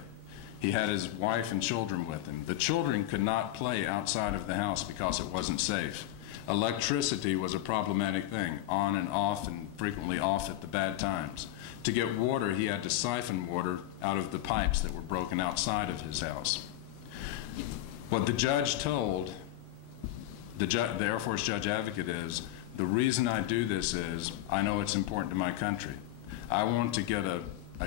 He had his wife and children with him. The children could not play outside of the house because it wasn't safe. Electricity was a problematic thing, on and off, and frequently off at the bad times. To get water, he had to siphon water out of the pipes that were broken outside of his house. What the judge told the Air Force judge advocate is, the reason I do this is I know it's important to my country. I want to get a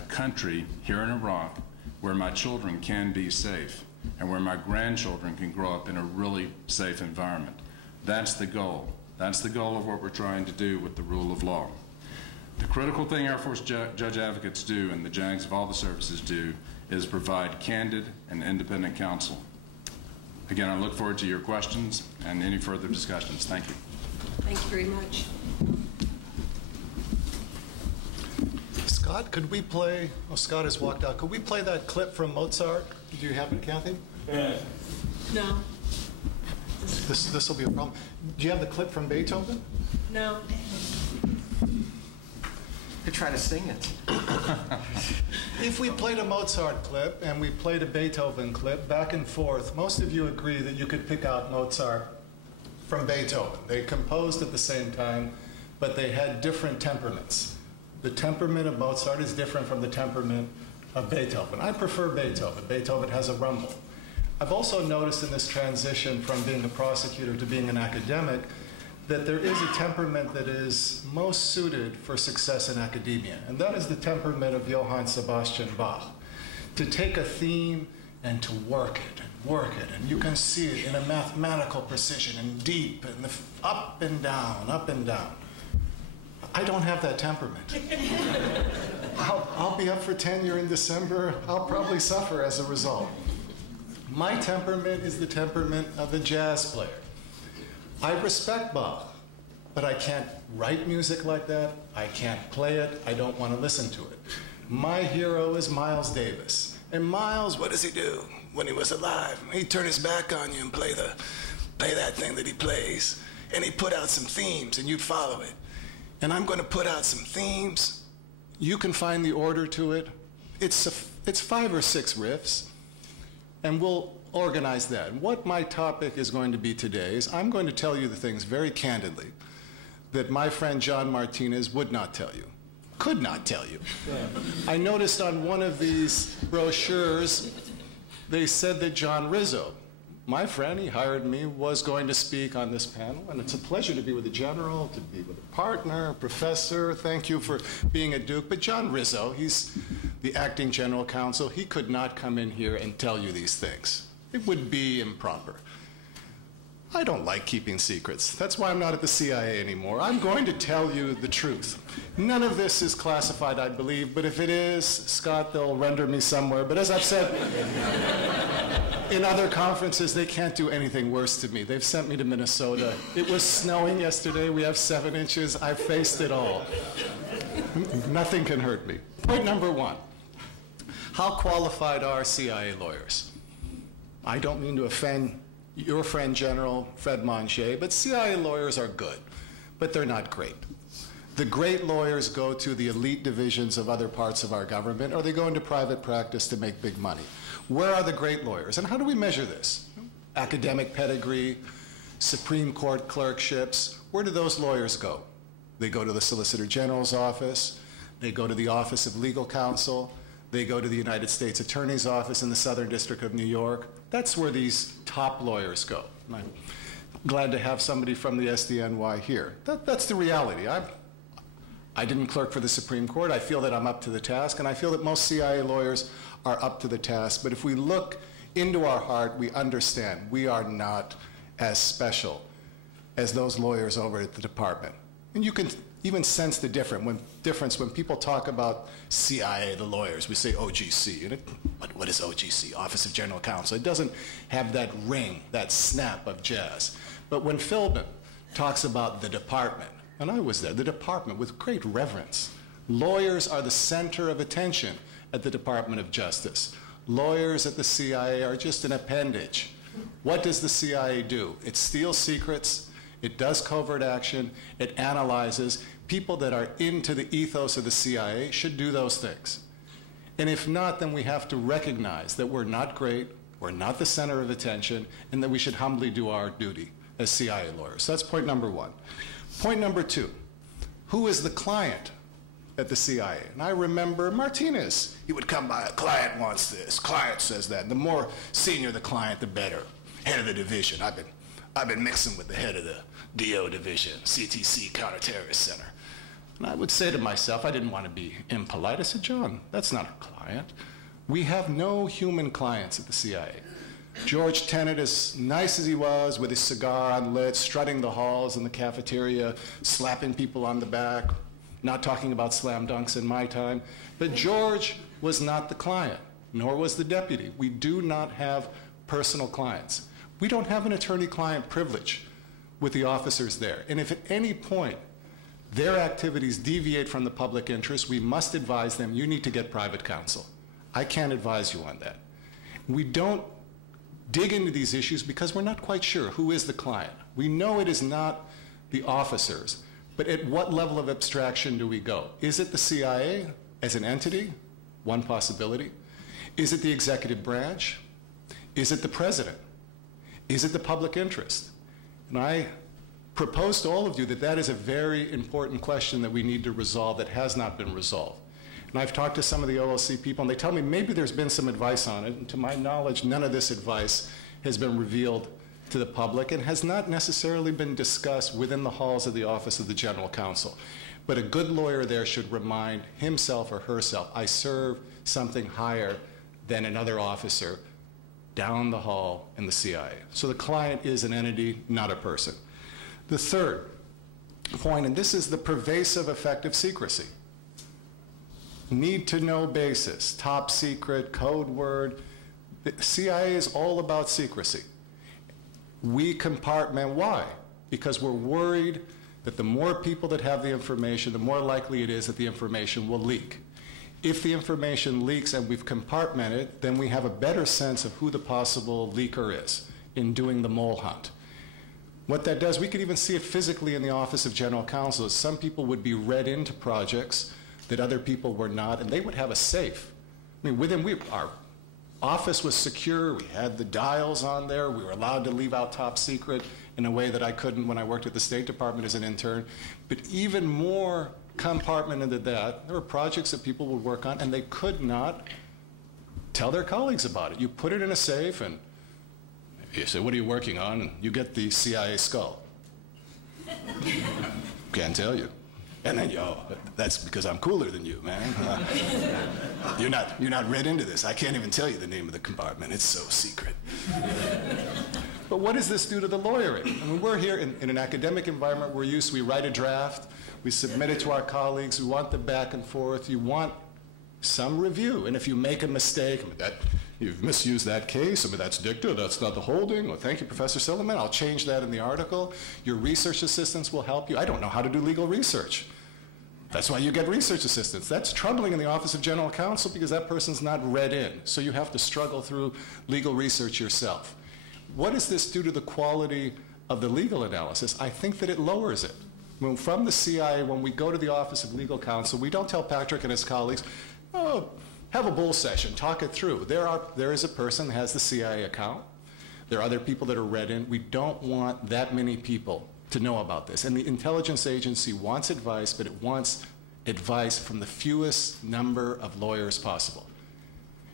country here in Iraq where my children can be safe and where my grandchildren can grow up in a really safe environment. That's the goal. That's the goal of what we're trying to do with the rule of law. The critical thing Air Force judge advocates do, and the JAGs of all the services do, is provide candid and independent counsel. Again, I look forward to your questions and any further discussions. Thank you. Thank you very much. Scott, could we play, oh, Scott has walked out. Could we play that clip from Mozart? Do you have it, Kathy? No. This will be a problem. Do you have the clip from Beethoven? No. Could try to sing it. If we played a Mozart clip and we played a Beethoven clip back and forth, most of you agree that you could pick out Mozart from Beethoven. They composed at the same time, but they had different temperaments. The temperament of Mozart is different from the temperament of Beethoven. I prefer Beethoven. Beethoven has a rumble. I've also noticed in this transition from being a prosecutor to being an academic that there is a temperament that is most suited for success in academia, and that is the temperament of Johann Sebastian Bach. To take a theme and to work it, and you can see it in a mathematical precision and deep, and up and down, up and down. I don't have that temperament. I'll be up for tenure in December. I'll probably suffer as a result. My temperament is the temperament of a jazz player. I respect Bach, but I can't write music like that. I can't play it. I don't want to listen to it. My hero is Miles Davis. And Miles, what does he do when he was alive? He'd turn his back on you and play that thing that he plays. And he'd put out some themes, and you'd follow it. And I'm going to put out some themes. You can find the order to it. It's 5 or 6 riffs, and we'll organize that. What my topic is going to be today is I'm going to tell you the things very candidly that my friend John Martinez would not tell you, could not tell you. I noticed on one of these brochures, they said that John Rizzo, my friend, he hired me, was going to speak on this panel, and it's a pleasure to be with a general, to be with a partner, a professor. Thank you for being a Duke. But John Rizzo, he's the acting general counsel. He could not come in here and tell you these things. It would be improper. I don't like keeping secrets. That's why I'm not at the CIA anymore. I'm going to tell you the truth. None of this is classified, I believe, but if it is, Scott, they'll render me somewhere. But as I've said, in other conferences, they can't do anything worse to me. They've sent me to Minnesota. It was snowing yesterday. We have 7 inches. I faced it all. Nothing can hurt me. Point number 1. How qualified are CIA lawyers? I don't mean to offend your friend General Fred Monge, but CIA lawyers are good, but they're not great. The great lawyers go to the elite divisions of other parts of our government, or they go into private practice to make big money. Where are the great lawyers? And how do we measure this? Academic pedigree, Supreme Court clerkships. Where do those lawyers go? They go to the Solicitor General's office. They go to the Office of Legal Counsel. They go to the United States Attorney's Office in the Southern District of New York. That's where these top lawyers go. And I'm glad to have somebody from the SDNY here. That's the reality. I didn't clerk for the Supreme Court. I feel that I'm up to the task, and I feel that most CIA lawyers are up to the task. But if we look into our heart, we understand we are not as special as those lawyers over at the department. And you can even sense the difference when people talk about CIA, the lawyers. We say OGC. And what is OGC? Office of General Counsel. It doesn't have that ring, that snap of jazz. But when Philbin talks about the department, and I was there, the department, with great reverence. Lawyers are the center of attention at the Department of Justice. Lawyers at the CIA are just an appendage. What does the CIA do? It steals secrets. It does covert action. It analyzes. People that are into the ethos of the CIA should do those things. And if not, then we have to recognize that we're not great, we're not the center of attention, and that we should humbly do our duty as CIA lawyers. So that's point number 1. Point number 2, who is the client at the CIA? And I remember Martinez. He would come by, a client wants this, client says that. And the more senior the client, the better. Head of the division. I've been mixing with the head of the DO division, CTC, Counterterrorist Center. And I would say to myself, I didn't want to be impolite. I said, John, that's not a client. We have no human clients at the CIA. George Tenet, as nice as he was, with his cigar unlit, strutting the halls in the cafeteria, slapping people on the back, not talking about slam dunks in my time. But George was not the client, nor was the deputy. We do not have personal clients. We don't have an attorney-client privilege with the officers there. And if at any point their activities deviate from the public interest, we must advise them, you need to get private counsel. I can't advise you on that. We don't dig into these issues because we're not quite sure who is the client. We know it is not the officers, but at what level of abstraction do we go? Is it the CIA as an entity? One possibility. Is it the executive branch? Is it the president? Is it the public interest? And I propose to all of you that that is a very important question that we need to resolve that has not been resolved. And I've talked to some of the OLC people, and they tell me maybe there's been some advice on it, and to my knowledge, none of this advice has been revealed to the public and has not necessarily been discussed within the halls of the Office of the General Counsel. But a good lawyer there should remind himself or herself, I serve something higher than another officer down the hall in the CIA. So the client is an entity, not a person. The third, point, and this is the pervasive effect of secrecy. Need to know basis, top secret, code word. The CIA is all about secrecy. We compartment. Why? Because we're worried that the more people that have the information, the more likely it is that the information will leak. If the information leaks and we've compartmented, then we have a better sense of who the possible leaker is in doing the mole hunt. What that does, we could even see it physically in the Office of General Counsel. Some people would be read into projects that other people were not, and they would have a safe. I mean, our office was secure, we had the dials on there, we were allowed to leave out top secret in a way that I couldn't when I worked at the State Department as an intern. But even more compartmented than that, there were projects that people would work on and they could not tell their colleagues about it. You put it in a safe and you say, what are you working on? And you get the CIA skull. Can't tell you. And then, that's because I'm cooler than you, man. You're not read into this. I can't even tell you the name of the compartment. It's so secret. But what does this do to the lawyering? I mean, we're here in an academic environment. We write a draft. We submit it to our colleagues. We want the back and forth. You want some review. And if you make a mistake, you've misused that case, that's dicta, that's not the holding. Well, thank you, Professor Silliman. I'll change that in the article. Your research assistants will help you. I don't know how to do legal research. That's why you get research assistants. That's troubling in the Office of General Counsel because that person's not read in. So you have to struggle through legal research yourself. What does this do to the quality of the legal analysis? I think that it lowers it. From the CIA, when we go to the Office of Legal Counsel, we don't tell Patrick and his colleagues, oh, have a bull session, talk it through. There is a person that has the CIA account. There are other people that are read in. We don't want that many people to know about this. And the intelligence agency wants advice, but it wants advice from the fewest number of lawyers possible.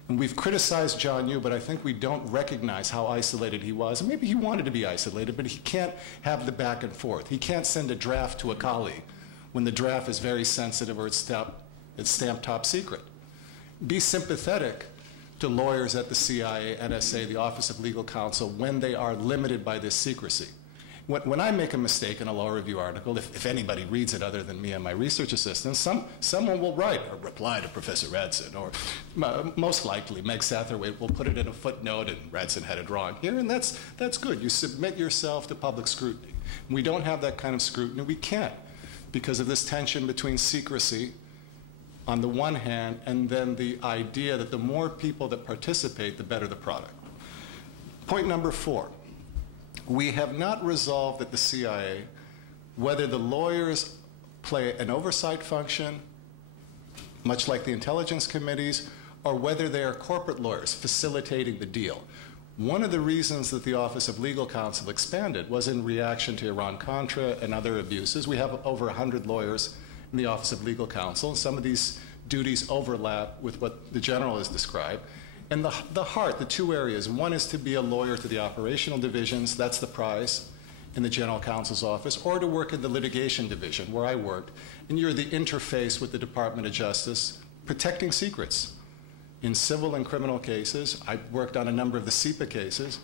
And we've criticized John Yoo, but I think we don't recognize how isolated he was. And maybe he wanted to be isolated, but he can't have the back and forth. He can't send a draft to a colleague when the draft is very sensitive or it's stamped top secret. Be sympathetic to lawyers at the CIA, NSA, the Office of Legal Counsel, when they are limited by this secrecy. When I make a mistake in a law review article, if anybody reads it other than me and my research assistants, someone will write a reply to Professor Radsan, or most likely Meg Satterwhite will put it in a footnote and Radsan had it wrong here, and that's good. You submit yourself to public scrutiny. We don't have that kind of scrutiny. We can't because of this tension between secrecy on the one hand and then the idea that the more people that participate, the better the product. Point number 4. We have not resolved at the CIA whether the lawyers play an oversight function, much like the intelligence committees, or whether they are corporate lawyers facilitating the deal. One of the reasons that the Office of Legal Counsel expanded was in reaction to Iran-Contra and other abuses. We have over 100 lawyers in the Office of Legal Counsel. Some of these duties overlap with what the general has described. And the heart, the two areas, one is to be a lawyer to the operational divisions, that's the prize in the general counsel's office, or to work in the litigation division where I worked, and you're the interface with the Department of Justice, protecting secrets. In civil and criminal cases, I worked on a number of the SEPA cases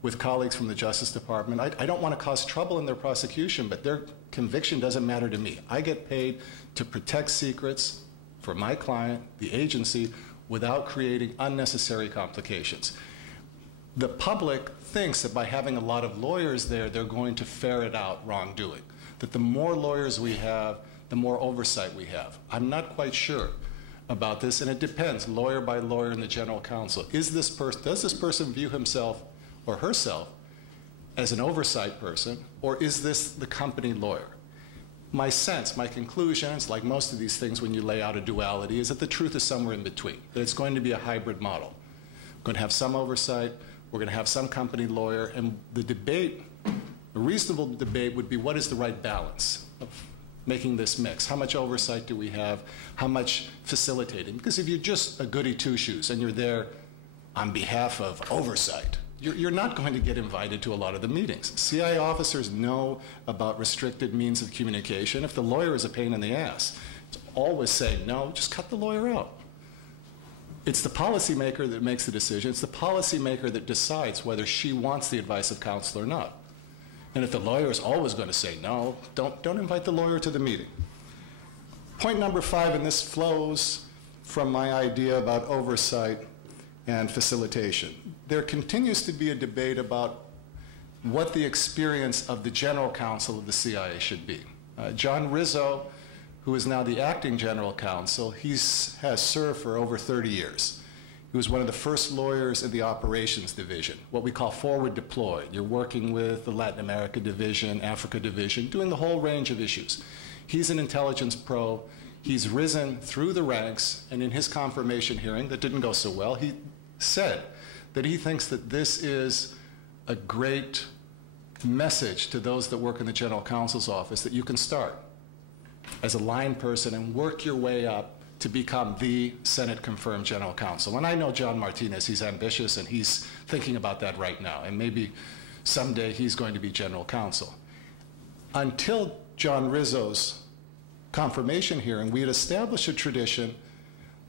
with colleagues from the Justice Department. I don't want to cause trouble in their prosecution, but their conviction doesn't matter to me. I get paid to protect secrets for my client, the agency, without creating unnecessary complications. The public thinks that by having a lot of lawyers there, they're going to ferret out wrongdoing, that the more lawyers we have, the more oversight we have. I'm not quite sure about this, and it depends, lawyer by lawyer in the general counsel. Does this person view himself or herself as an oversight person, or is this the company lawyer? My sense, my conclusion, it's like most of these things when you lay out a duality, is that the truth is somewhere in between, that it's going to be a hybrid model. We're going to have some oversight, we're going to have some company lawyer, and the debate, a reasonable debate would be what is the right balance of making this mix? How much oversight do we have? How much facilitating? Because if you're just a goody two-shoes and you're there on behalf of oversight, you're not going to get invited to a lot of the meetings. CIA officers know about restricted means of communication. If the lawyer is a pain in the ass, it's always saying, no, just cut the lawyer out. It's the policymaker that makes the decision. It's the policymaker that decides whether she wants the advice of counsel or not. And if the lawyer is always going to say no, don't invite the lawyer to the meeting. Point number 5, and this flows from my idea about oversight and facilitation. There continues to be a debate about what the experience of the general counsel of the CIA should be. John Rizzo, who is now the acting general counsel, has served for over 30 years. He was one of the first lawyers in the operations division, what we call forward deployed. You're working with the Latin America division, Africa division, doing the whole range of issues. He's an intelligence pro. He's risen through the ranks, and in his confirmation hearing that didn't go so well, he said that he thinks that this is a great message to those that work in the general counsel's office, that you can start as a line person and work your way up to become the Senate-confirmed general counsel. And I know John Martinez, he's ambitious, and he's thinking about that right now, and maybe someday he's going to be general counsel. Until John Rizzo's confirmation hearing, we had established a tradition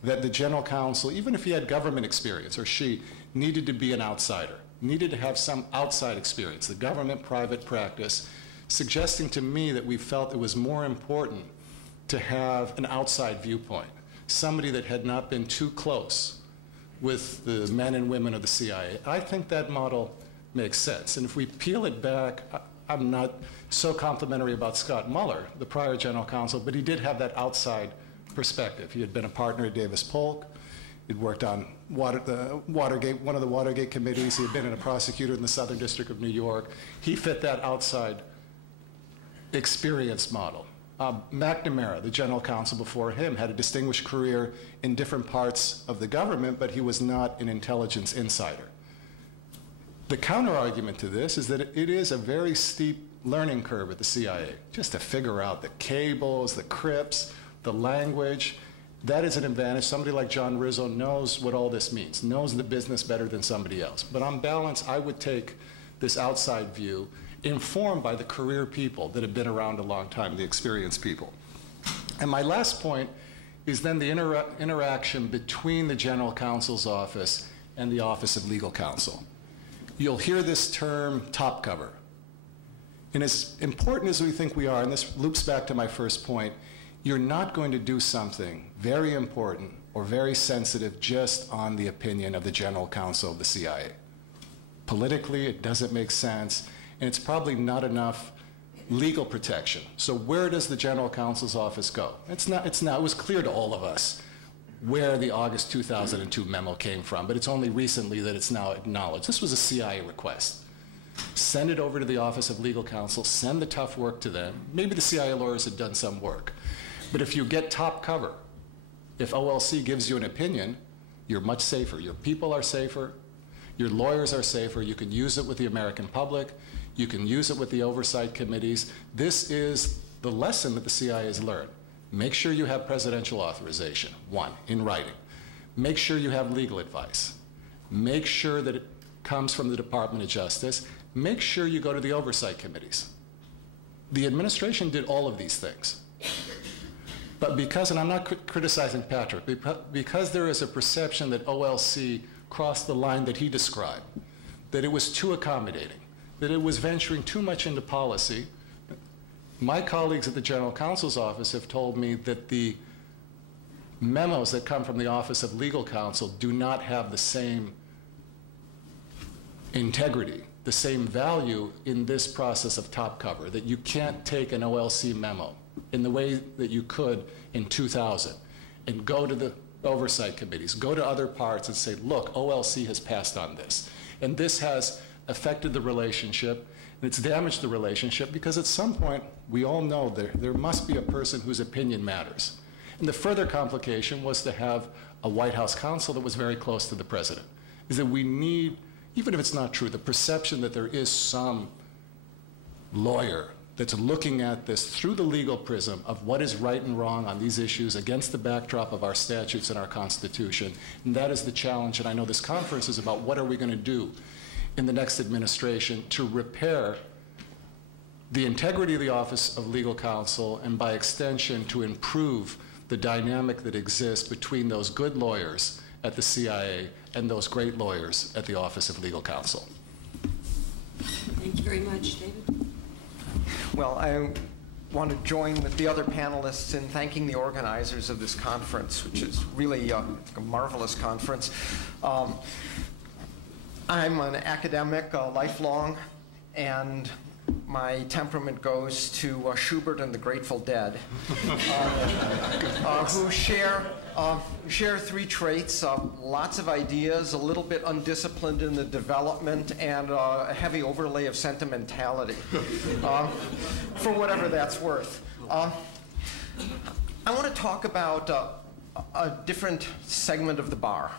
that the general counsel, even if he had government experience, or she, needed to be an outsider, needed to have some outside experience, the government-private practice, suggesting to me that we felt it was more important to have an outside viewpoint, somebody that had not been too close with the men and women of the CIA. I think that model makes sense. And if we peel it back, I'm not so complimentary about Scott Mueller, the prior general counsel, but he did have that outside perspective. He had been a partner at Davis Polk. He'd worked on one of the Watergate committees. He had been a prosecutor in the Southern District of New York. He fit that outside experience model. McNamara, the general counsel before him, had a distinguished career in different parts of the government, but he was not an intelligence insider. The counter-argument to this is that it is a very steep learning curve at the CIA, just to figure out the cables, the crypts, the language. That is an advantage. Somebody like John Rizzo knows what all this means, knows the business better than somebody else. But on balance, I would take this outside view, informed by the career people that have been around a long time, the experienced people. And my last point is then the interaction between the general counsel's office and the Office of Legal Counsel. You'll hear this term, top cover. And as important as we think we are, and this loops back to my first point, you're not going to do something very important or very sensitive just on the opinion of the general counsel of the CIA. Politically, it doesn't make sense, and it's probably not enough legal protection. So where does the general counsel's office go? It was clear to all of us where the August 2002 memo came from, but it's only recently that it's now acknowledged. This was a CIA request. Send it over to the Office of Legal Counsel, send the tough work to them. Maybe the CIA lawyers had done some work. But if you get top cover, if OLC gives you an opinion, you're much safer. Your people are safer, your lawyers are safer, you can use it with the American public, you can use it with the oversight committees. This is the lesson that the CIA has learned. Make sure you have presidential authorization, one, in writing. Make sure you have legal advice. Make sure that it comes from the Department of Justice. Make sure you go to the oversight committees. The administration did all of these things. But because, and I'm not criticizing Patrick, because there is a perception that OLC crossed the line that he described, that it was too accommodating, that it was venturing too much into policy, my colleagues at the General Counsel's office have told me that the memos that come from the Office of Legal Counsel do not have the same integrity, the same value in this process of top cover, that you can't take an OLC memo in the way that you could in 2000 and go to the oversight committees, go to other parts and say, look, OLC has passed on this. And this has affected the relationship, and it's damaged the relationship because at some point, we all know there must be a person whose opinion matters. And the further complication was to have a White House counsel that was very close to the president. Is that we need, even if it's not true, the perception that there is some lawyer that's looking at this through the legal prism of what is right and wrong on these issues against the backdrop of our statutes and our Constitution. And that is the challenge, and I know this conference is about what are we going to do in the next administration to repair the integrity of the Office of Legal Counsel and by extension to improve the dynamic that exists between those good lawyers at the CIA and those great lawyers at the Office of Legal Counsel. Thank you very much, David. Well, I want to join with the other panelists in thanking the organizers of this conference, which is really a marvelous conference. I'm an academic, lifelong, and my temperament goes to Schubert and the Grateful Dead, who share three traits: lots of ideas, a little bit undisciplined in the development, and a heavy overlay of sentimentality, for whatever that's worth. I want to talk about a different segment of the bar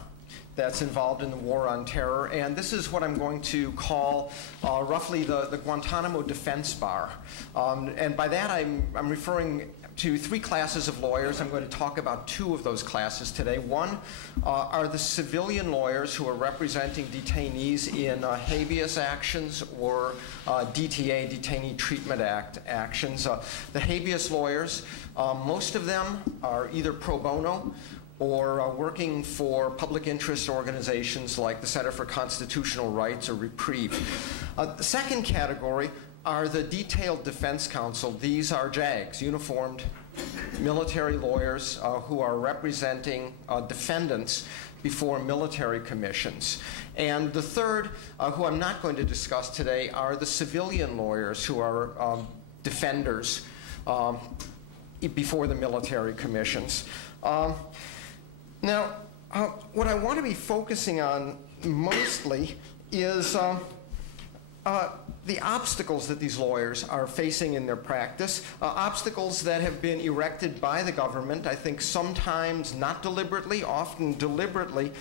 that's involved in the war on terror, and this is what I'm going to call roughly the Guantanamo defense bar. And by that I'm referring to three classes of lawyers. I'm going to talk about two of those classes today. One are the civilian lawyers who are representing detainees in habeas actions or DTA, Detainee Treatment Act actions. The habeas lawyers, most of them are either pro bono or working for public interest organizations like the Center for Constitutional Rights or Reprieve. The second category are the detailed defense counsel. These are JAGs, uniformed military lawyers who are representing defendants before military commissions. And the third, who I'm not going to discuss today, are the civilian lawyers who are defenders before the military commissions. Now, what I want to be focusing on mostly is the obstacles that these lawyers are facing in their practice, obstacles that have been erected by the government, I think sometimes not deliberately, often deliberately,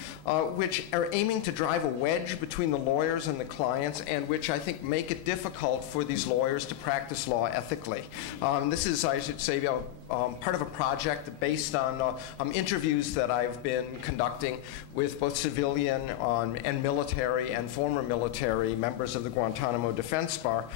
which are aiming to drive a wedge between the lawyers and the clients, and which I think make it difficult for these lawyers to practice law ethically. This is, I should say, part of a project based on interviews that I've been conducting with both civilian and military and former military members of the Guantanamo Defense Bar.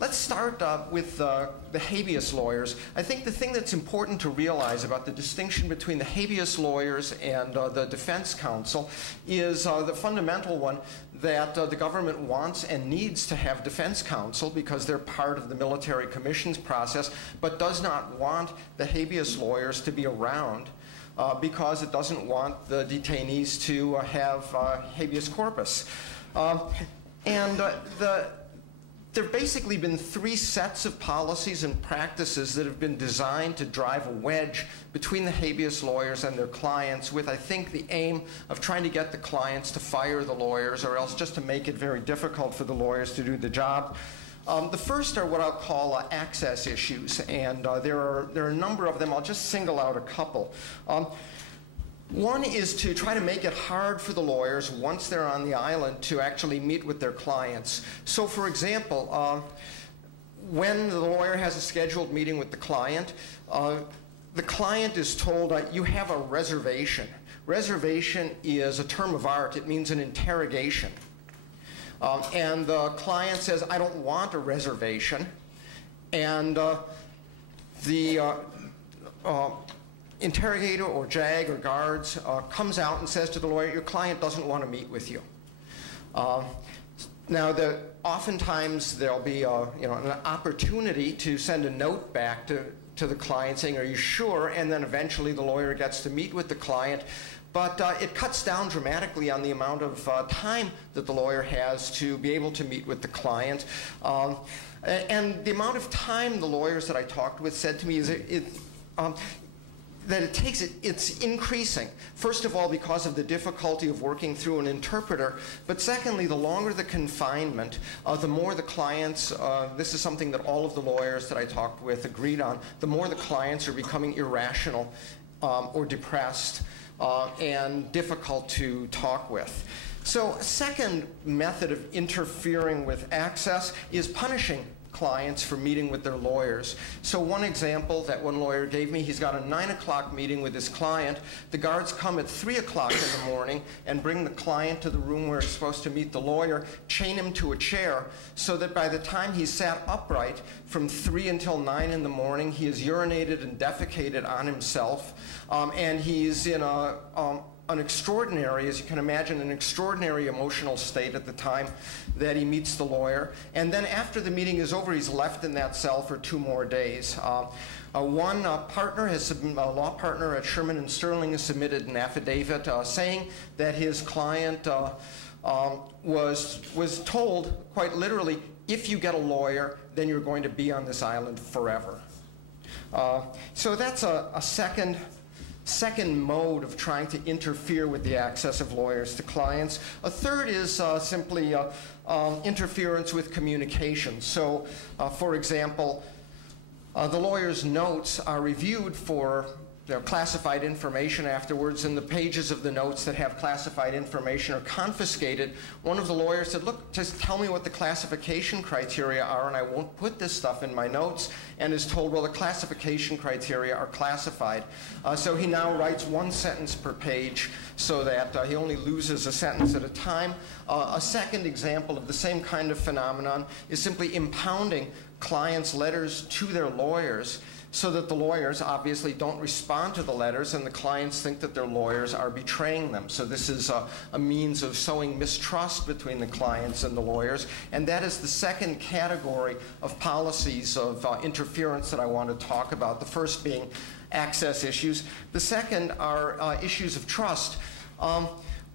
Let's start with the habeas lawyers. I think the thing that's important to realize about the distinction between the habeas lawyers and the defense counsel is the fundamental one that the government wants and needs to have defense counsel because they're part of the military commissions process, but does not want the habeas lawyers to be around because it doesn't want the detainees to have habeas corpus. There have basically been three sets of policies and practices that have been designed to drive a wedge between the habeas lawyers and their clients with, I think, the aim of trying to get the clients to fire the lawyers or else just to make it very difficult for the lawyers to do the job. The first are what I'll call access issues, and there are a number of them. I'll just single out a couple. One is to try to make it hard for the lawyers, once they're on the island, to actually meet with their clients. So, for example, when the lawyer has a scheduled meeting with the client is told, you have a reservation. Reservation is a term of art. It means an interrogation. And the client says, I don't want a reservation. And the interrogator or JAG or guards comes out and says to the lawyer, your client doesn't want to meet with you. Now, oftentimes there'll be an opportunity to send a note back to the client saying, are you sure? And then eventually the lawyer gets to meet with the client. But it cuts down dramatically on the amount of time that the lawyer has to be able to meet with the client. And the amount of time the lawyers that I talked with said to me is that it's increasing. First of all, because of the difficulty of working through an interpreter, but secondly, the longer the confinement, the more the clients, this is something that all of the lawyers that I talked with agreed on, the more the clients are becoming irrational or depressed and difficult to talk with. So a second method of interfering with access is punishing clients for meeting with their lawyers. So one example that one lawyer gave me, he's got a 9 o'clock meeting with his client. The guards come at 3 o'clock in the morning and bring the client to the room where he's supposed to meet the lawyer, chain him to a chair, so that by the time he's sat upright from 3 until 9 in the morning, he has urinated and defecated on himself, and he's in a an extraordinary, as you can imagine, an extraordinary emotional state at the time that he meets the lawyer. And then after the meeting is over, he's left in that cell for 2 more days. One partner, a law partner at Sherman and Sterling, has submitted an affidavit saying that his client was told, quite literally, if you get a lawyer, then you're going to be on this island forever. So that's a second mode of trying to interfere with the access of lawyers to clients. A third is simply interference with communication. So, for example, the lawyer's notes are reviewed for classified information afterwards, and the pages of the notes that have classified information are confiscated. One of the lawyers said, look, just tell me what the classification criteria are and I won't put this stuff in my notes, and is told, well, the classification criteria are classified. So he now writes 1 sentence per page so that he only loses a sentence at a time. A second example of the same kind of phenomenon is simply impounding clients' letters to their lawyers, so that the lawyers obviously don't respond to the letters and the clients think that their lawyers are betraying them. So this is a means of sowing mistrust between the clients and the lawyers. And that is the second category of policies of interference that I want to talk about. The first being access issues. The second are issues of trust.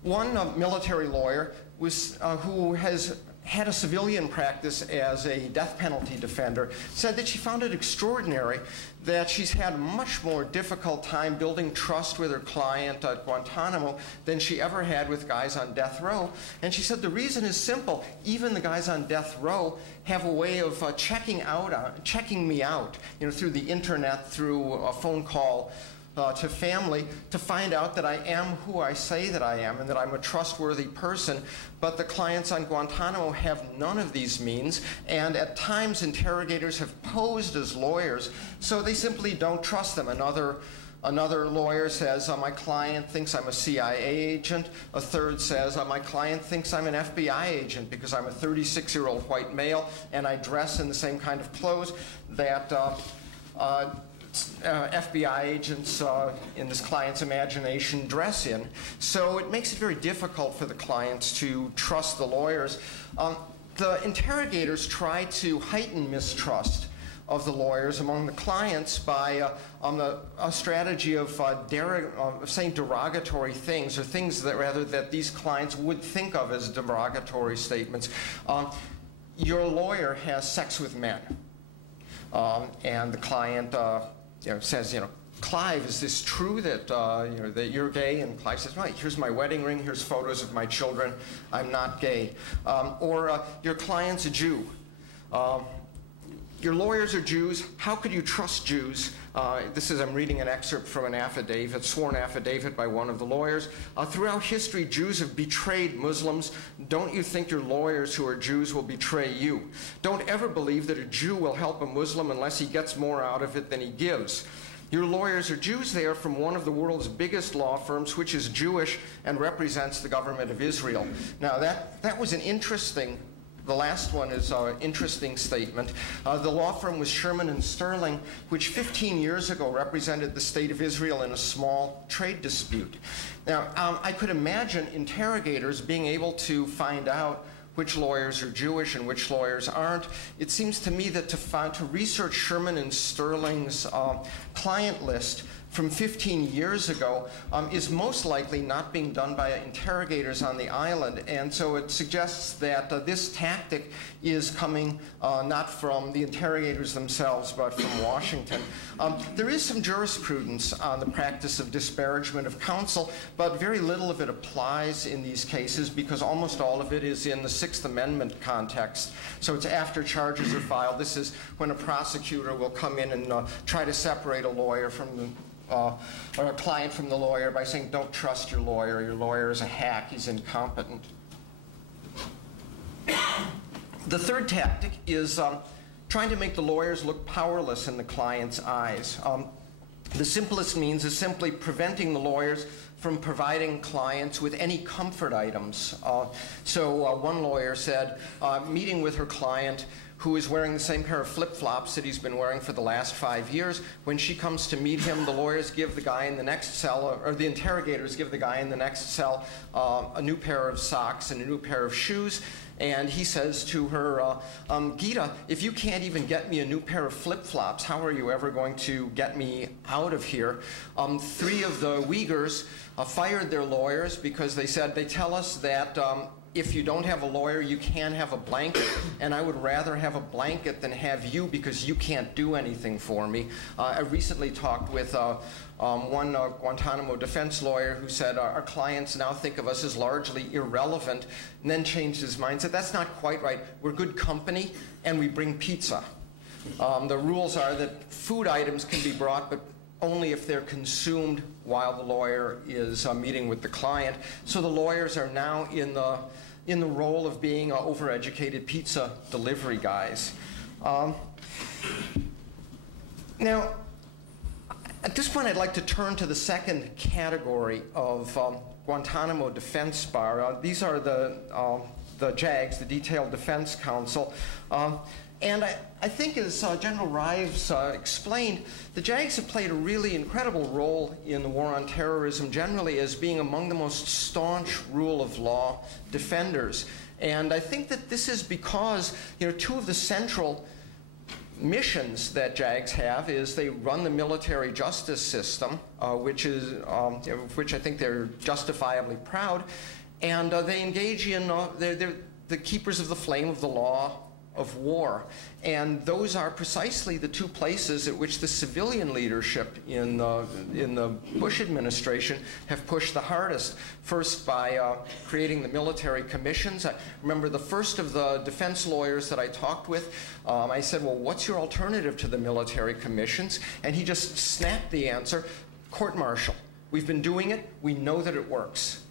One military lawyer who has had a civilian practice as a death penalty defender, said that she found it extraordinary that she's had a much more difficult time building trust with her client at Guantanamo than she ever had with guys on death row. And she said the reason is simple. Even the guys on death row have a way of checking me out, through the internet, through a phone call, to family, to find out that I am who I say that I am and that I'm a trustworthy person. But the clients on Guantanamo have none of these means, and at times interrogators have posed as lawyers, so they simply don't trust them. Another lawyer says, my client thinks I'm a CIA agent. A third says, my client thinks I'm an FBI agent because I'm a 36-year-old white male and I dress in the same kind of clothes that FBI agents in this client's imagination dress in. So it makes it very difficult for the clients to trust the lawyers. The interrogators try to heighten mistrust of the lawyers among the clients by a strategy of saying derogatory things, or things that these clients would think of as derogatory statements. Your lawyer has sex with men. And the client says, Clive, is this true that, that you're gay? And Clive says, right, here's my wedding ring, here's photos of my children, I'm not gay. Or your client's a Jew. Your lawyers are Jews, how could you trust Jews? I'm reading an excerpt from an affidavit, sworn affidavit by one of the lawyers. Throughout history, Jews have betrayed Muslims. Don't you think your lawyers who are Jews will betray you? Don't ever believe that a Jew will help a Muslim unless he gets more out of it than he gives. Your lawyers are Jews. They are from one of the world's biggest law firms, which is Jewish and represents the government of Israel. Now, that was an interesting. The last one is an interesting statement. The law firm was Sherman and Sterling, which 15 years ago represented the state of Israel in a small trade dispute. Now, I could imagine interrogators being able to find out which lawyers are Jewish and which lawyers aren't. It seems to me that to research Sherman and Sterling's client list from 15 years ago is most likely not being done by interrogators on the island. And so it suggests that this tactic is coming not from the interrogators themselves, but from Washington. There is some jurisprudence on the practice of disparagement of counsel, but very little of it applies in these cases because almost all of it is in the Sixth Amendment context. So it's after charges are filed. This is when a prosecutor will come in and try to separate a lawyer from the or a client from the lawyer by saying, don't trust your lawyer is a hack, he's incompetent. The third tactic is trying to make the lawyers look powerless in the client's eyes. The simplest means is simply preventing the lawyers from providing clients with any comfort items. So one lawyer said, meeting with her client, who is wearing the same pair of flip-flops that he's been wearing for the last 5 years. When she comes to meet him, the lawyers give the guy in the next cell, or the interrogators give the guy in the next cell a new pair of socks and a new pair of shoes. And he says to her, Gita, if you can't even get me a new pair of flip-flops, how are you ever going to get me out of here? 3 of the Uyghurs fired their lawyers because they said, they tell us that if you don't have a lawyer, you can have a blanket, and I would rather have a blanket than have you because you can't do anything for me. I recently talked with one Guantanamo defense lawyer who said our clients now think of us as largely irrelevant, and then changed his mind, said that's not quite right. We're good company, and we bring pizza. The rules are that food items can be brought, but only if they're consumed while the lawyer is meeting with the client. So the lawyers are now in the role of being overeducated pizza delivery guys. Now, at this point, I'd like to turn to the second category of Guantanamo Defense Bar. These are the JAGs, the Detailed Defense Counsel. And I think, as General Rives explained, the JAGs have played a really incredible role in the war on terrorism, generally as being among the most staunch rule of law defenders. And I think that this is because, 2 of the central missions that JAGs have is they run the military justice system, which I think they're justifiably proud, and they engage in, they're the keepers of the flame of the law of war. And those are precisely the 2 places at which the civilian leadership in the Bush administration have pushed the hardest. First, by creating the military commissions. I remember the first of the defense lawyers that I talked with, I said, well, what's your alternative to the military commissions? And he just snapped the answer, court-martial. We've been doing it. We know that it works.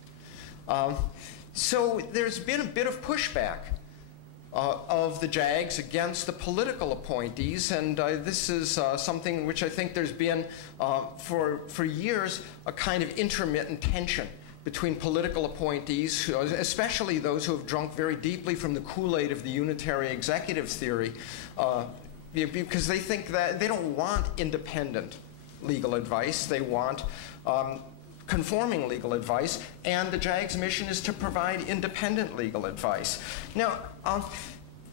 So there's been a bit of pushback of the JAGs against the political appointees, and this is something which I think there's been for years a kind of intermittent tension between political appointees, especially those who have drunk very deeply from the Kool-Aid of the unitary executive theory, because they think that they don't want independent legal advice, they want conforming legal advice, and the JAG's mission is to provide independent legal advice. Now,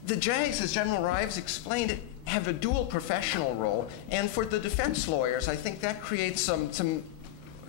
the JAGs, as General Rives explained, have a dual professional role, and for the defense lawyers, I think that creates some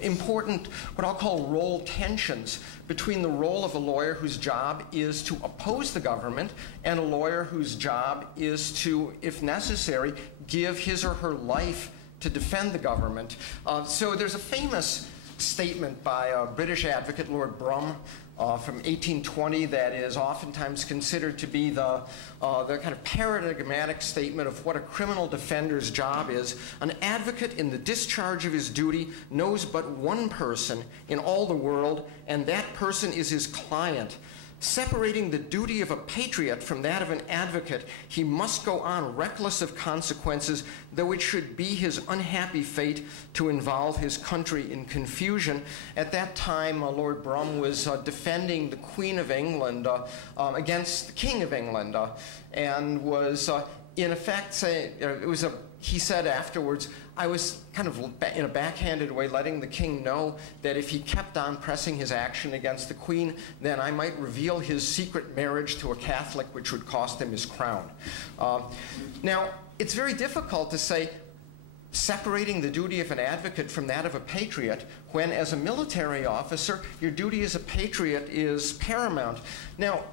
important, what I'll call role tensions between the role of a lawyer whose job is to oppose the government and a lawyer whose job is to, if necessary, give his or her life to defend the government. So there's a famous statement by a British advocate, Lord Brum, from 1820 that is oftentimes considered to be the kind of paradigmatic statement of what a criminal defender's job is. An advocate in the discharge of his duty knows but one person in all the world, and that person is his client. Separating the duty of a patriot from that of an advocate, he must go on reckless of consequences, though it should be his unhappy fate to involve his country in confusion. At that time, Lord Brum was defending the Queen of England against the King of England, and was in effect saying, he said afterwards, I was kind of in a backhanded way letting the king know that if he kept on pressing his action against the Queen, then I might reveal his secret marriage to a Catholic, which would cost him his crown. Now, it's very difficult to say separating the duty of an advocate from that of a patriot when, as a military officer, your duty as a patriot is paramount. Now,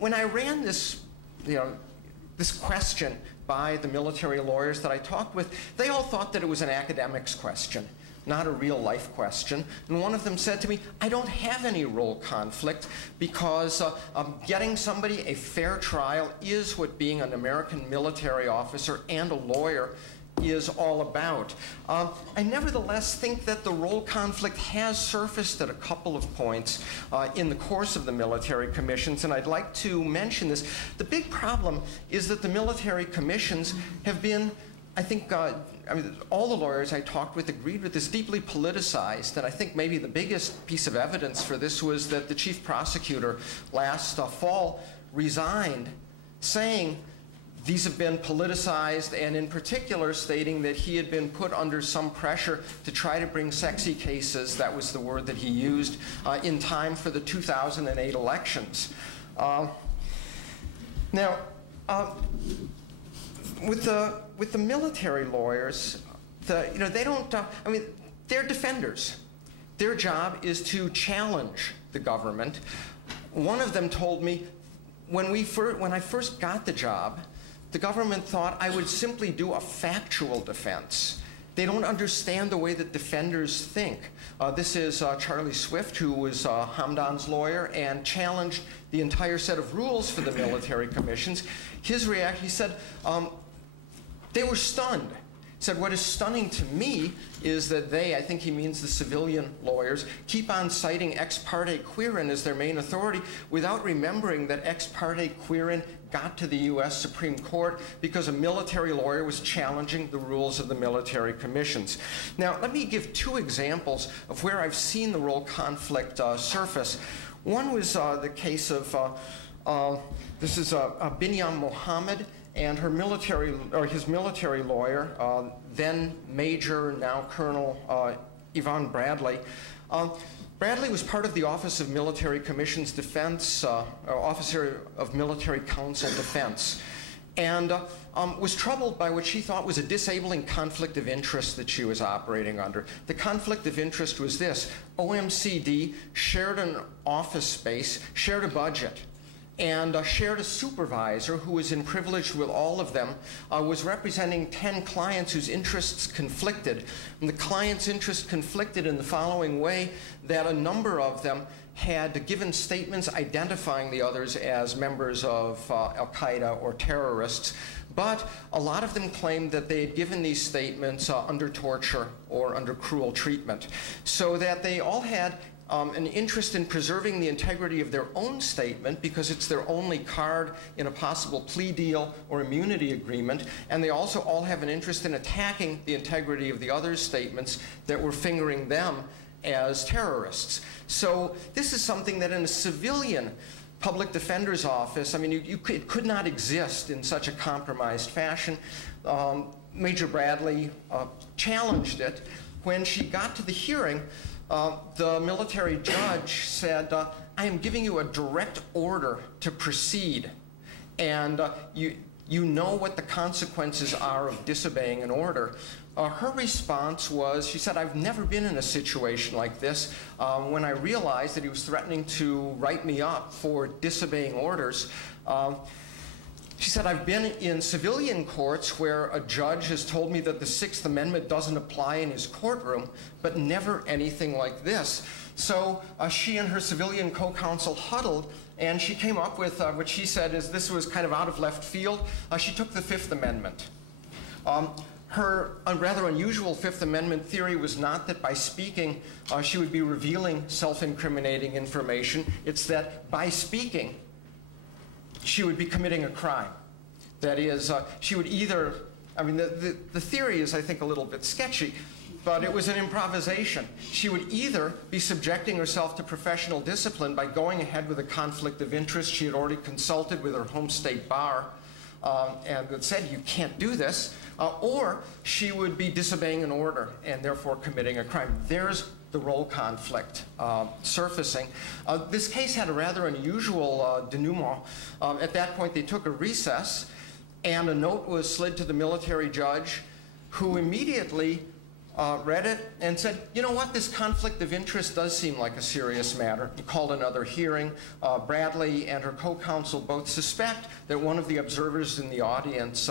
when I ran this, this question by the military lawyers that I talked with, they all thought that it was an academics question, not a real life question. And one of them said to me, I don't have any role conflict because getting somebody a fair trial is what being an American military officer and a lawyer is all about. I nevertheless think that the role conflict has surfaced at a couple of points in the course of the military commissions, and I'd like to mention this. The big problem is that the military commissions have been, I think, all the lawyers I talked with agreed with this, deeply politicized, and I think maybe the biggest piece of evidence for this was that the chief prosecutor last fall resigned, saying These have been politicized, and in particular stating that he had been put under some pressure to try to bring sexy cases, that was the word that he used, in time for the 2008 elections. Now, with the military lawyers, they don't, I mean, they're defenders. Their job is to challenge the government. One of them told me, when I first got the job, the government thought I would simply do a factual defense. They don't understand the way that defenders think. This is Charlie Swift, who was Hamdan's lawyer and challenged the entire set of rules for the military commissions. His reaction, he said, they were stunned. He said, what is stunning to me is that they, I think he means the civilian lawyers, keep on citing ex parte Quirin as their main authority without remembering that ex parte Quirin got to the US Supreme Court because a military lawyer was challenging the rules of the military commissions. Now, let me give two examples of where I've seen the role conflict surface. One was the case of, this is Binyam Mohammed and her military, or his military lawyer, then Major, now Colonel Yvonne Bradley. Bradley was part of the Office of Military Commissions Defense, Officer of Military Council Defense, and was troubled by what she thought was a disabling conflict of interest that she was operating under. The conflict of interest was this: OMCD shared an office space, shared a budget, and shared a supervisor who was in privilege with all of them, was representing 10 clients whose interests conflicted. And the clients' interests conflicted in the following way: that a number of them had given statements identifying the others as members of Al-Qaeda or terrorists, but a lot of them claimed that they had given these statements under torture or under cruel treatment, so that they all had an interest in preserving the integrity of their own statement because it's their only card in a possible plea deal or immunity agreement, and they also all have an interest in attacking the integrity of the other statements that were fingering them as terrorists. So this is something that in a civilian public defender's office, I mean, it could not exist in such a compromised fashion. Major Bradley challenged it. When she got to the hearing, the military judge said, I am giving you a direct order to proceed, and you know what the consequences are of disobeying an order. Her response was, she said, I've never been in a situation like this. When I realized that he was threatening to write me up for disobeying orders, she said, I've been in civilian courts where a judge has told me that the Sixth Amendment doesn't apply in his courtroom, but never anything like this. So she and her civilian co-counsel huddled, and she came up with what she said is this was kind of out of left field. She took the Fifth Amendment. Her rather unusual Fifth Amendment theory was not that by speaking she would be revealing self-incriminating information. It's that by speaking she would be committing a crime. That is, she would either, I mean, the theory is, I think, a little bit sketchy, but it was an improvisation. She would either be subjecting herself to professional discipline by going ahead with a conflict of interest. She had already consulted with her home state bar and had said, you can't do this, or she would be disobeying an order and therefore committing a crime. There's the role conflict surfacing. This case had a rather unusual denouement. At that point, they took a recess, and a note was slid to the military judge, who immediately read it and said, you know what, this conflict of interest does seem like a serious matter. He called another hearing. Bradley and her co-counsel both suspect that one of the observers in the audience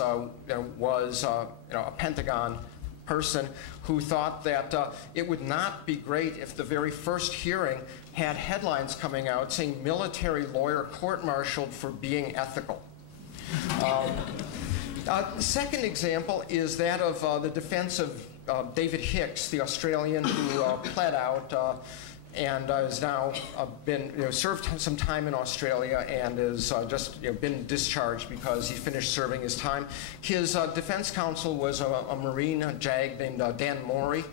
was a Pentagon person who thought that it would not be great if the very first hearing had headlines coming out saying military lawyer court-martialed for being ethical. The second example is that of the defense of David Hicks, the Australian who pled out and has now served some time in Australia and has just been discharged because he finished serving his time. His defense counsel was a Marine, a JAG named Dan Morey.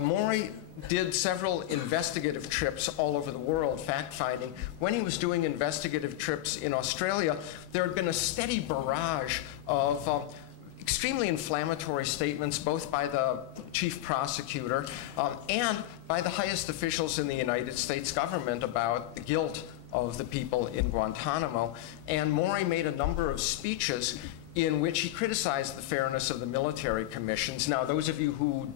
Morey did several investigative trips all over the world, fact-finding. When he was doing investigative trips in Australia, there had been a steady barrage of extremely inflammatory statements, both by the chief prosecutor and by the highest officials in the United States government about the guilt of the people in Guantanamo. And Maury made a number of speeches in which he criticized the fairness of the military commissions. Now, those of you who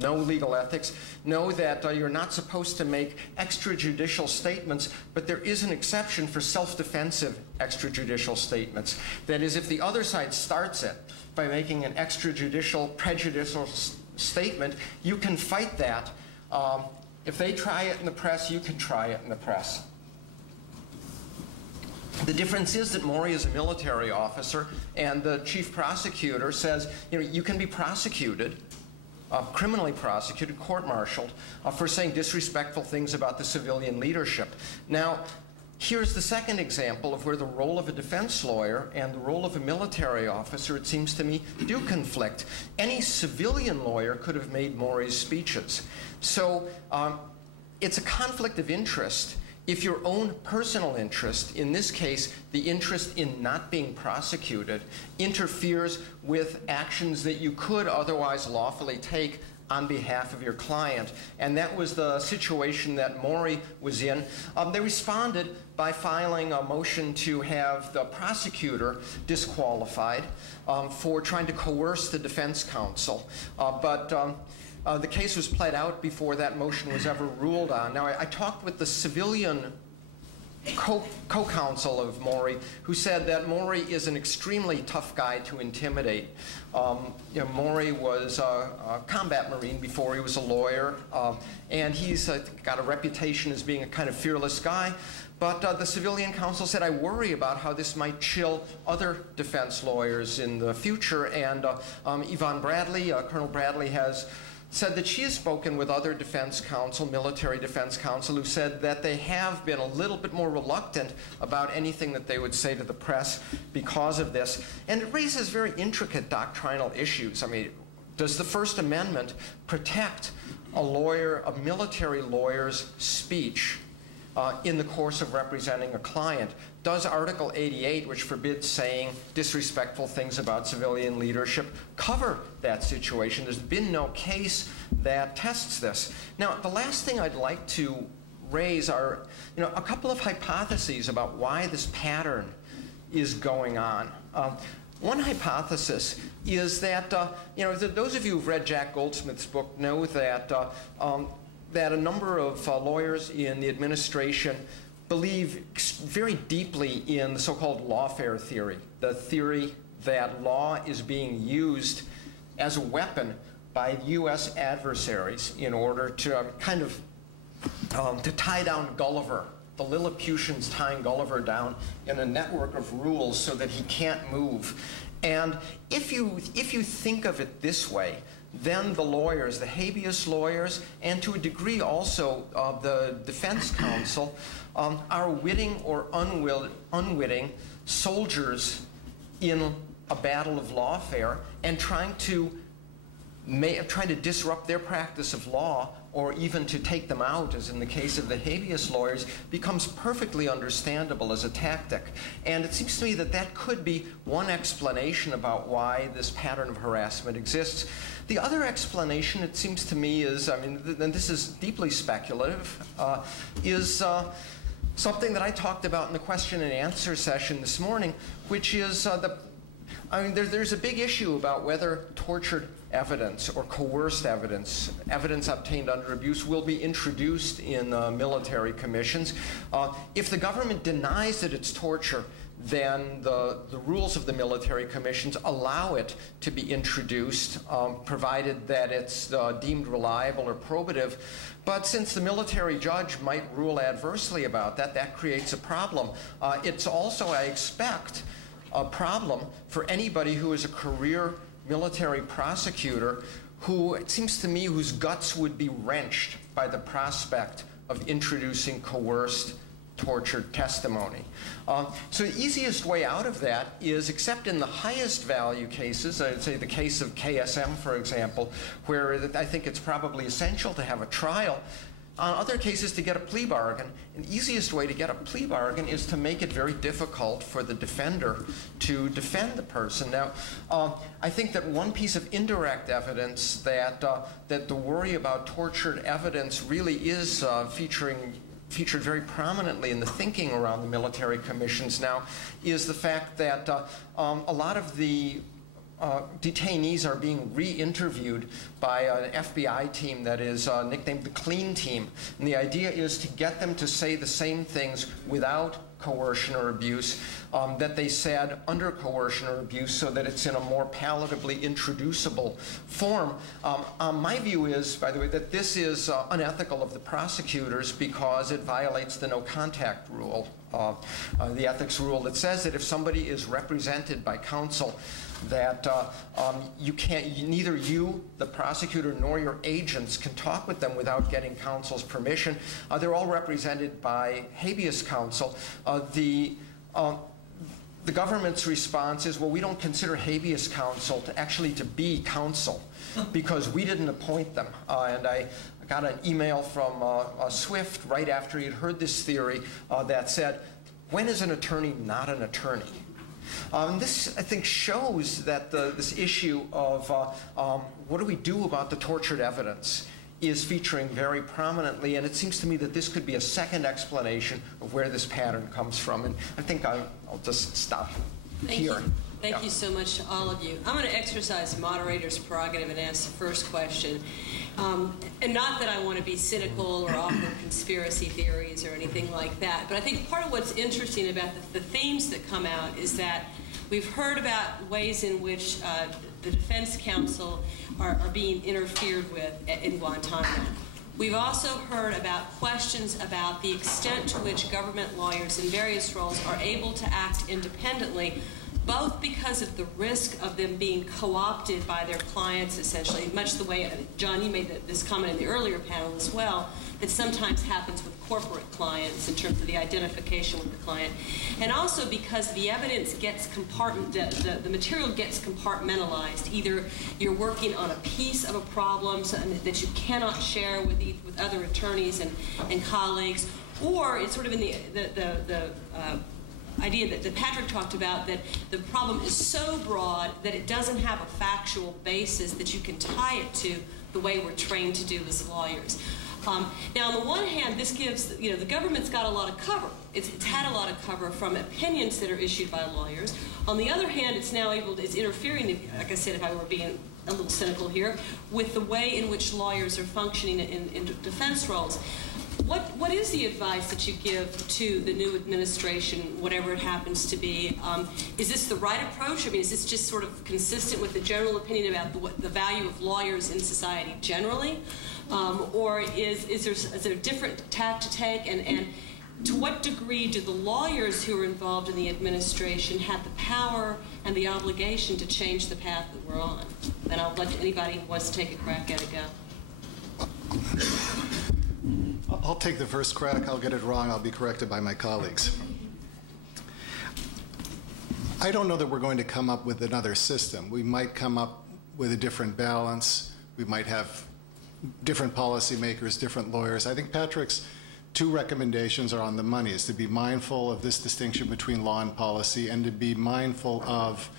know legal ethics know that you're not supposed to make extrajudicial statements, but there is an exception for self-defensive extrajudicial statements. That is, if the other side starts it by making an extrajudicial, prejudicial statement, you can fight that. If they try it in the press, you can try it in the press. The difference is that Maury is a military officer, and the chief prosecutor says, you can be prosecuted, criminally prosecuted, court-martialed, for saying disrespectful things about the civilian leadership. Now, here's the second example of where the role of a defense lawyer and the role of a military officer, it seems to me, do conflict. Any civilian lawyer could have made Maury's speeches. So it's a conflict of interest if your own personal interest, in this case, the interest in not being prosecuted, interferes with actions that you could otherwise lawfully take on behalf of your client. And that was the situation that Maury was in. They responded by filing a motion to have the prosecutor disqualified for trying to coerce the defense counsel. The case was played out before that motion was ever ruled on. Now, I talked with the civilian co-counsel of Maury, who said that Maury is an extremely tough guy to intimidate. Maury was a combat Marine before he was a lawyer, and he's got a reputation as being a kind of fearless guy. But the civilian counsel said, I worry about how this might chill other defense lawyers in the future. And Yvonne Bradley, Colonel Bradley, has said that she has spoken with other defense counsel, military defense counsel, who said that they have been a little bit more reluctant about anything that they would say to the press because of this. And it raises very intricate doctrinal issues. I mean, does the First Amendment protect a lawyer, a military lawyer's speech in the course of representing a client? Does Article 88, which forbids saying disrespectful things about civilian leadership, cover that situation? There's been no case that tests this. Now, the last thing I'd like to raise are a couple of hypotheses about why this pattern is going on. One hypothesis is that, those of you who've read Jack Goldsmith's book know that that a number of lawyers in the administration believe very deeply in the so-called lawfare theory, the theory that law is being used as a weapon by U.S. adversaries in order to to tie down Gulliver. The Lilliputians tying Gulliver down in a network of rules so that he can't move. And if you think of it this way, then the lawyers, the habeas lawyers, and to a degree also the defense counsel, are witting or unwitting soldiers in a battle of lawfare and trying to disrupt their practice of law, or even to take them out, as in the case of the habeas lawyers, becomes perfectly understandable as a tactic. And it seems to me that that could be one explanation about why this pattern of harassment exists. The other explanation, it seems to me, is, and this is deeply speculative, is something that I talked about in the question and answer session this morning, which is there's a big issue about whether tortured evidence or coerced evidence, evidence obtained under abuse, will be introduced in military commissions. If the government denies that it's torture, then the rules of the military commissions allow it to be introduced, provided that it's deemed reliable or probative. But since the military judge might rule adversely about that, that creates a problem. It's also, I expect, a problem for anybody who is a career military prosecutor who, it seems to me, whose guts would be wrenched by the prospect of introducing coerced tortured testimony. So the easiest way out of that is, except in the highest value cases, I'd say the case of KSM, for example, where I think it's probably essential to have a trial. On other cases, to get a plea bargain, the easiest way to get a plea bargain is to make it very difficult for the defender to defend the person. Now, I think that one piece of indirect evidence that the worry about tortured evidence really is featured very prominently in the thinking around the military commissions now is the fact that a lot of the detainees are being re-interviewed by an FBI team that is nicknamed the Clean Team. And the idea is to get them to say the same things without coercion or abuse that they said under coercion or abuse, so that it's in a more palatably introducible form. My view is, by the way, that this is unethical of the prosecutors because it violates the no contact rule, the ethics rule that says that if somebody is represented by counsel, that neither you, the prosecutor, nor your agents can talk with them without getting counsel's permission. They're all represented by habeas counsel. The government's response is, well, we don't consider habeas counsel to be counsel because we didn't appoint them. And I got an email from Swift right after he had heard this theory that said, when is an attorney not an attorney? This, I think, shows that this issue of what do we do about the tortured evidence is featuring very prominently, and it seems to me that this could be a second explanation of where this pattern comes from. And I think I'll just stop here. Thank you so much to all of you. I'm going to exercise moderator's prerogative and ask the first question. And not that I want to be cynical or offer conspiracy theories or anything like that, but I think part of what's interesting about the themes that come out is that we've heard about ways in which the defense counsel are being interfered with in Guantanamo. We've also heard about questions about the extent to which government lawyers in various roles are able to act independently, both because of the risk of them being co-opted by their clients, essentially, much the way, John, you made this comment in the earlier panel as well, that sometimes happens with corporate clients in terms of the identification with the client, and also because the evidence gets the material gets compartmentalized. Either you're working on a piece of a problem that you cannot share with other attorneys and colleagues, or it's sort of in the idea that Patrick talked about, that the problem is so broad that it doesn't have a factual basis that you can tie it to the way we're trained to do as lawyers. Now, on the one hand, this gives, the government's got a lot of cover. It's had a lot of cover from opinions that are issued by lawyers. On the other hand, it's now it's interfering, like I said, if I were being a little cynical here, with the way in which lawyers are functioning in defense roles. What is the advice that you give to the new administration, whatever it happens to be? Is this the right approach? I mean, is this just sort of consistent with the general opinion about the value of lawyers in society generally? Or is there a different tack to take? And to what degree do the lawyers who are involved in the administration have the power and the obligation to change the path that we're on? And I'll let anybody who wants to take a crack at it go. I'll take the first crack. I'll get it wrong. I'll be corrected by my colleagues. I don't know that we're going to come up with another system. We might come up with a different balance. We might have different policymakers, different lawyers. I think Patrick's two recommendations are on the money, is to be mindful of this distinction between law and policy and to be mindful of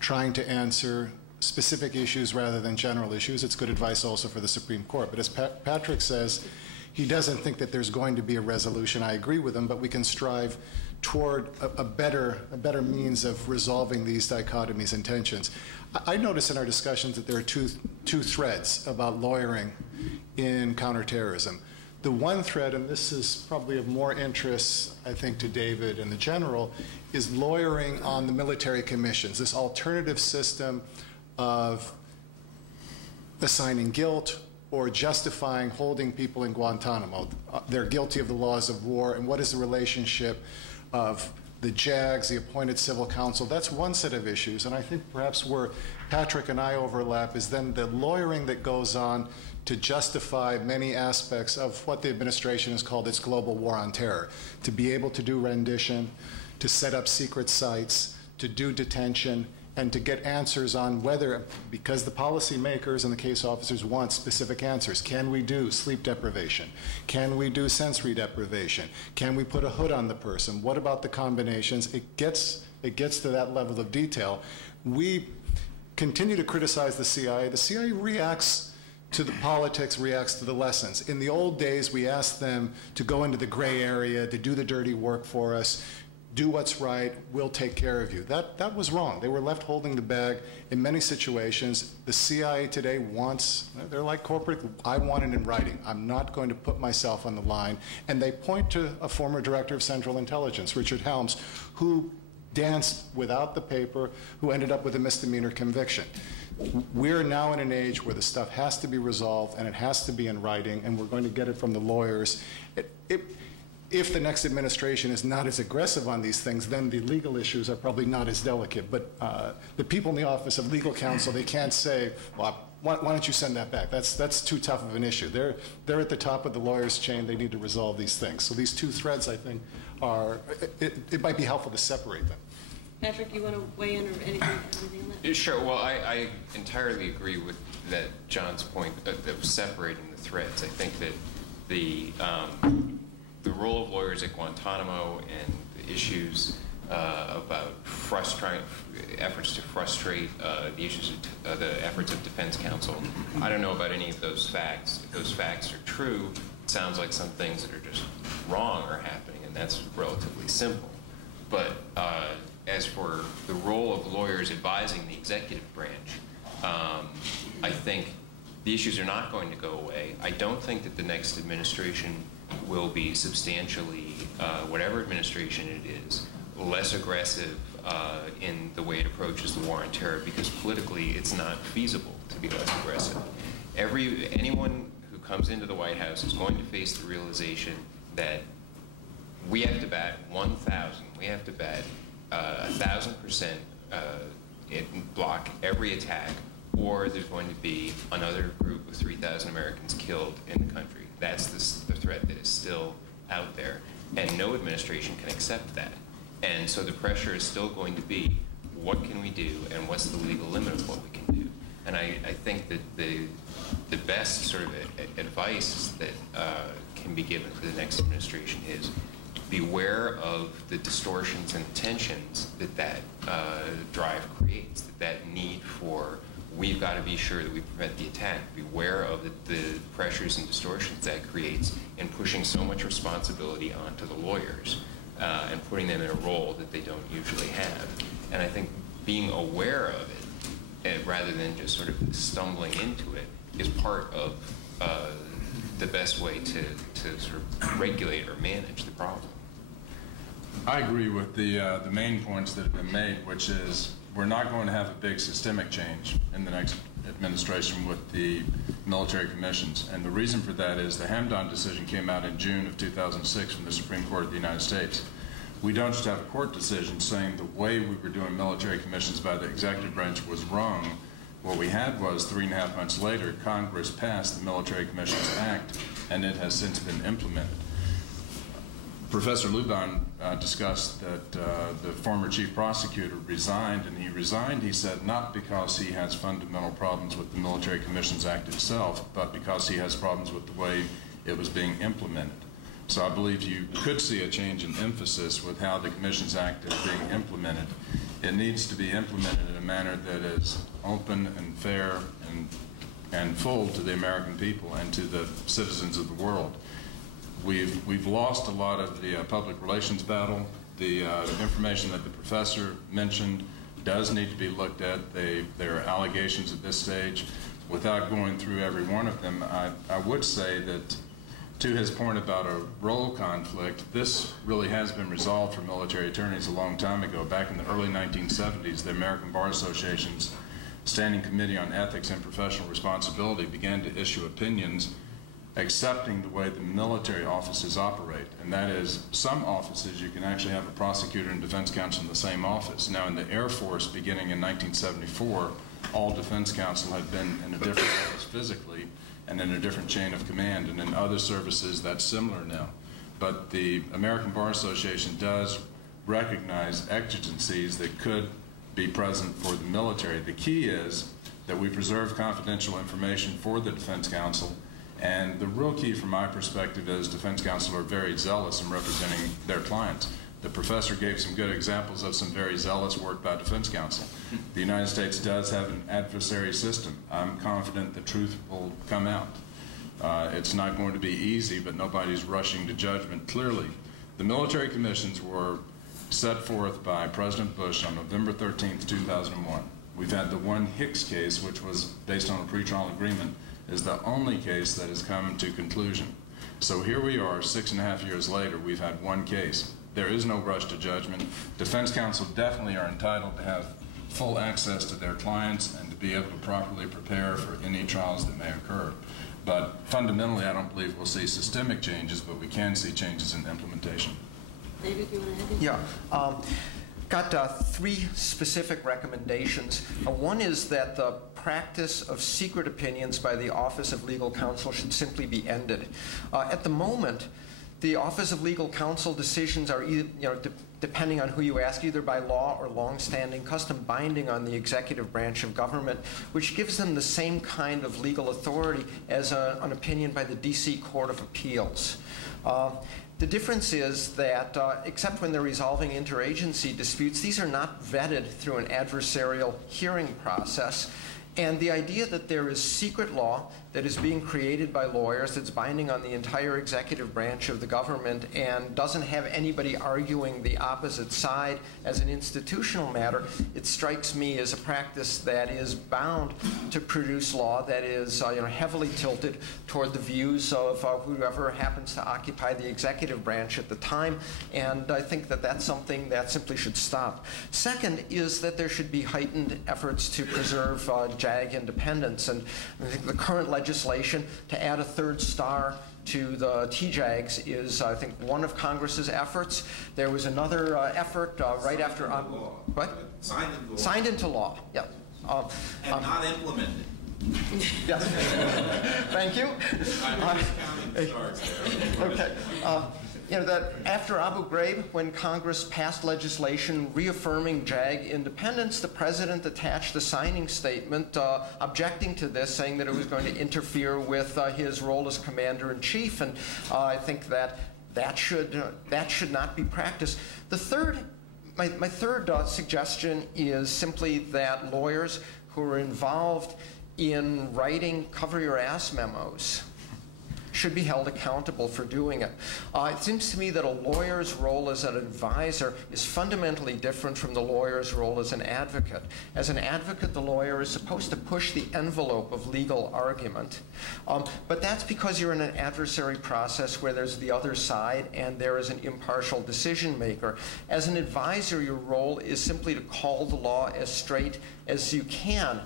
trying to answer specific issues rather than general issues. It's good advice also for the Supreme Court. But as Patrick says, he doesn't think that there's going to be a resolution. I agree with him, but we can strive toward a better means of resolving these dichotomies and tensions. I notice in our discussions that there are two threads about lawyering in counterterrorism. The one thread, and this is probably of more interest, I think, to David and the general, is lawyering on the military commissions, this alternative system of assigning guilt or justifying holding people in Guantanamo. They're guilty of the laws of war, and what is the relationship of the JAGs, the appointed civil counsel? That's one set of issues, and I think perhaps where Patrick and I overlap is then the lawyering that goes on to justify many aspects of what the administration has called its global war on terror, to be able to do rendition, to set up secret sites, to do detention, and to get answers on whether, because the policymakers and the case officers want specific answers. Can we do sleep deprivation? Can we do sensory deprivation? Can we put a hood on the person? What about the combinations? It gets to that level of detail. We continue to criticize the CIA. The CIA reacts to the politics, reacts to the lessons. In the old days, we asked them to go into the gray area, to do the dirty work for us, do what's right, we'll take care of you. That was wrong. They were left holding the bag in many situations. The CIA today wants, they're like corporate, I want it in writing. I'm not going to put myself on the line. And they point to a former director of Central Intelligence, Richard Helms, who danced without the paper, who ended up with a misdemeanor conviction. We're now in an age where the stuff has to be resolved and it has to be in writing, and we're going to get it from the lawyers. If the next administration is not as aggressive on these things, then the legal issues are probably not as delicate. But the people in the Office of Legal Counsel, they can't say, well, why don't you send that back? That's too tough of an issue. They're at the top of the lawyer's chain. They need to resolve these things. So these two threads, I think, it might be helpful to separate them. Patrick, you want to weigh in or anything on that? Sure. Well, I entirely agree with that John's point of separating the threads. I think that the role of lawyers at Guantanamo and the issues about efforts to frustrate the issues of the efforts of defense counsel. I don't know about any of those facts. If those facts are true, it sounds like some things that are just wrong are happening, and that's relatively simple. But as for the role of lawyers advising the executive branch, I think the issues are not going to go away. I don't think that the next administration will be substantially, whatever administration it is, less aggressive in the way it approaches the war on terror, because politically it's not feasible to be less aggressive. Anyone who comes into the White House is going to face the realization that we have to bat 1,000. We have to bat 1,000% block every attack, or there's going to be another group of 3,000 Americans killed in the country. That's the threat that is still out there, and no administration can accept that. And so the pressure is still going to be, what can we do, and what's the legal limit of what we can do? And I think that the best sort of advice that can be given for the next administration is beware of the distortions and tensions that drive creates, that need for, we've got to be sure that we prevent the attack. Beware of the pressures and distortions that creates in pushing so much responsibility onto the lawyers and putting them in a role that they don't usually have. And I think being aware of it, and rather than just sort of stumbling into it, is part of the best way to sort of regulate or manage the problem. I agree with the main points that have been made, which is we're not going to have a big systemic change in the next administration with the military commissions. And the reason for that is the Hamdan decision came out in June of 2006 from the Supreme Court of the United States. We don't just have a court decision saying the way we were doing military commissions by the executive branch was wrong. What we had was 3.5 months later, Congress passed the Military Commissions Act, and it has since been implemented. Professor Luban discussed that the former chief prosecutor resigned, and he resigned, he said, not because he has fundamental problems with the Military Commissions Act itself, but because he has problems with the way it was being implemented. So I believe you could see a change in emphasis with how the Commissions Act is being implemented. It needs to be implemented in a manner that is open and fair and full to the American people and to the citizens of the world. We've lost a lot of the public relations battle. The information that the professor mentioned does need to be looked at. There are allegations at this stage. Without going through every one of them, I would say that, to his point about a role conflict, this really has been resolved for military attorneys a long time ago. Back in the early 1970s, the American Bar Association's Standing Committee on Ethics and Professional Responsibility began to issue opinions accepting the way the military offices operate. And that is, some offices you can actually have a prosecutor and defense counsel in the same office. Now in the Air Force, beginning in 1974, all defense counsel had been in a different office physically, and in a different chain of command, and in other services that's similar now. But the American Bar Association does recognize exigencies that could be present for the military. The key is that we preserve confidential information for the defense counsel, and the real key from my perspective is defense counsel are very zealous in representing their clients. The professor gave some good examples of some very zealous work by defense counsel. The United States does have an adversary system. I'm confident the truth will come out. It's not going to be easy, but nobody's rushing to judgment. Clearly, the military commissions were set forth by President Bush on November 13th, 2001. We've had the one Hicks case, which was based on a pretrial agreement, is the only case that has come to conclusion. So here we are, 6.5 years later, we've had one case. There is no rush to judgment. Defense counsel definitely are entitled to have full access to their clients and to be able to properly prepare for any trials that may occur. But fundamentally, I don't believe we'll see systemic changes, but we can see changes in implementation. David, you want to add anything? Yeah. Got 3 specific recommendations. One is that the practice of secret opinions by the Office of Legal Counsel should simply be ended. At the moment, the Office of Legal Counsel decisions are, depending on who you ask, either by law or long-standing custom binding on the executive branch of government, which gives them the same kind of legal authority as an opinion by the D.C. Court of Appeals. The difference is that, except when they're resolving interagency disputes, these are not vetted through an adversarial hearing process. And the idea that there is secret law that is being created by lawyers that's binding on the entire executive branch of the government and doesn't have anybody arguing the opposite side as an institutional matter, it strikes me as a practice that is bound to produce law that is heavily tilted toward the views of whoever happens to occupy the executive branch at the time. And I think that that's something that simply should stop. Second is that there should be heightened efforts to preserve JAG independence. And I think the current legislation to add a 3rd star to the TJAGs is, I think, one of Congress's efforts. There was another effort right after... what? Signed into law, yeah. And not implemented. Yes. Thank you. Okay. That after Abu Ghraib, when Congress passed legislation reaffirming JAG independence, the president attached a signing statement objecting to this, saying that it was going to interfere with his role as commander-in-chief, and I think that should not be practiced. The third, my third suggestion is simply that lawyers who are involved in writing cover-your-ass memos should be held accountable for doing it. It seems to me that a lawyer's role as an advisor is fundamentally different from the lawyer's role as an advocate. As an advocate, the lawyer is supposed to push the envelope of legal argument, but that's because you're in an adversary process where there's the other side and there is an impartial decision maker. As an advisor, your role is simply to call the law as straight as you can.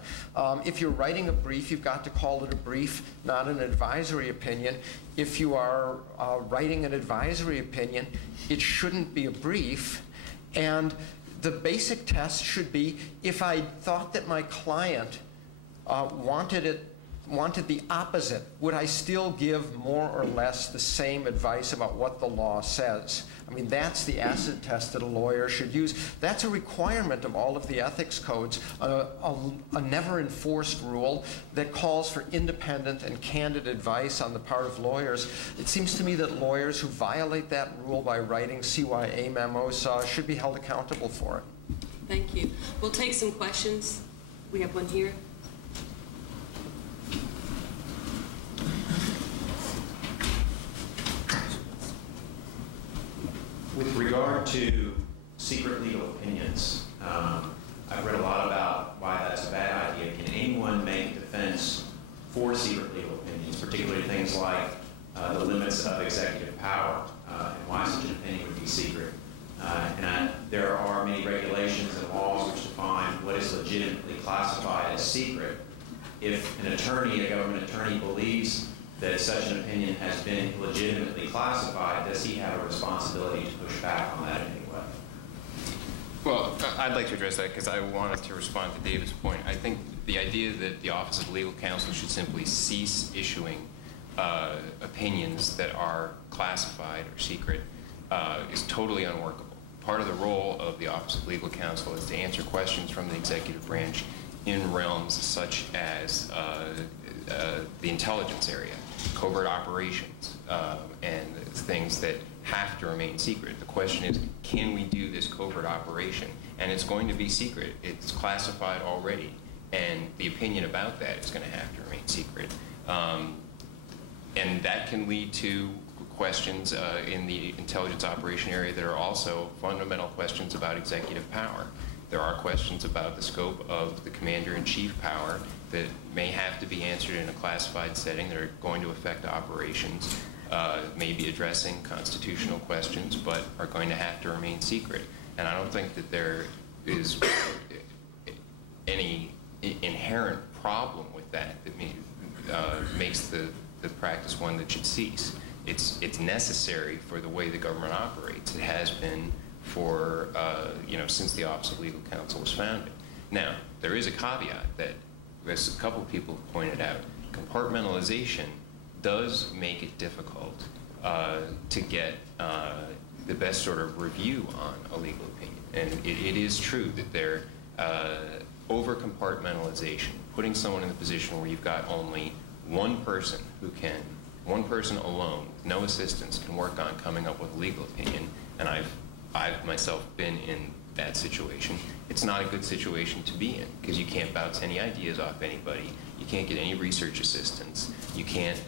If you're writing a brief, you've got to call it a brief, not an advisory opinion. If you are writing an advisory opinion, it shouldn't be a brief. And the basic test should be, if I thought that my client wanted the opposite, would I still give more or less the same advice about what the law says? I mean, that's the acid test that a lawyer should use. That's a requirement of all of the ethics codes, a never enforced rule that calls for independent and candid advice on the part of lawyers. It seems to me that lawyers who violate that rule by writing CYA memos should be held accountable for it. Thank you. We'll take some questions. We have one here. With regard to secret legal opinions, I've read a lot about why that's a bad idea. Can anyone make defense for secret legal opinions, particularly things like the limits of executive power and why such an opinion would be secret? There are many regulations and laws which define what is legitimately classified as secret. If an attorney, a government attorney, believes that such an opinion has been legitimately classified, does he have a responsibility to push back on that in any way? Well, I'd like to address that because I wanted to respond to David's point. I think the idea that the Office of Legal Counsel should simply cease issuing opinions that are classified or secret is totally unworkable. Part of the role of the Office of Legal Counsel is to answer questions from the executive branch in realms such as the intelligence area, covert operations, and things that have to remain secret. The question is, can we do this covert operation? And it's going to be secret. It's classified already. And the opinion about that is going to have to remain secret. And that can lead to questions in the intelligence operation area that are also fundamental questions about executive power. There are questions about the scope of the commander-in-chief power that may have to be answered in a classified setting that are going to affect operations, maybe addressing constitutional questions, but are going to have to remain secret. And I don't think that there is any inherent problem with that that makes the practice one that should cease. It's necessary for the way the government operates. It has been for, since the Office of Legal Counsel was founded. Now, there is a caveat that, as a couple of people have pointed out, compartmentalization does make it difficult to get the best sort of review on a legal opinion. And it is true that there, over-compartmentalization, putting someone in the position where you've got only one person alone, with no assistance, can work on coming up with a legal opinion, and I've myself been in that situation. It's not a good situation to be in, because you can't bounce any ideas off anybody. You can't get any research assistance. You can't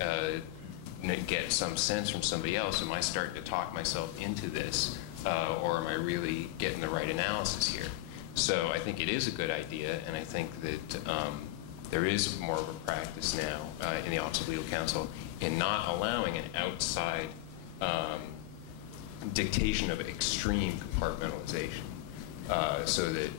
get some sense from somebody else. Am I starting to talk myself into this, or am I really getting the right analysis here? So I think it is a good idea, and I think that there is more of a practice now in the Office of Legal Counsel in not allowing an outside dictation of extreme compartmentalization. So that,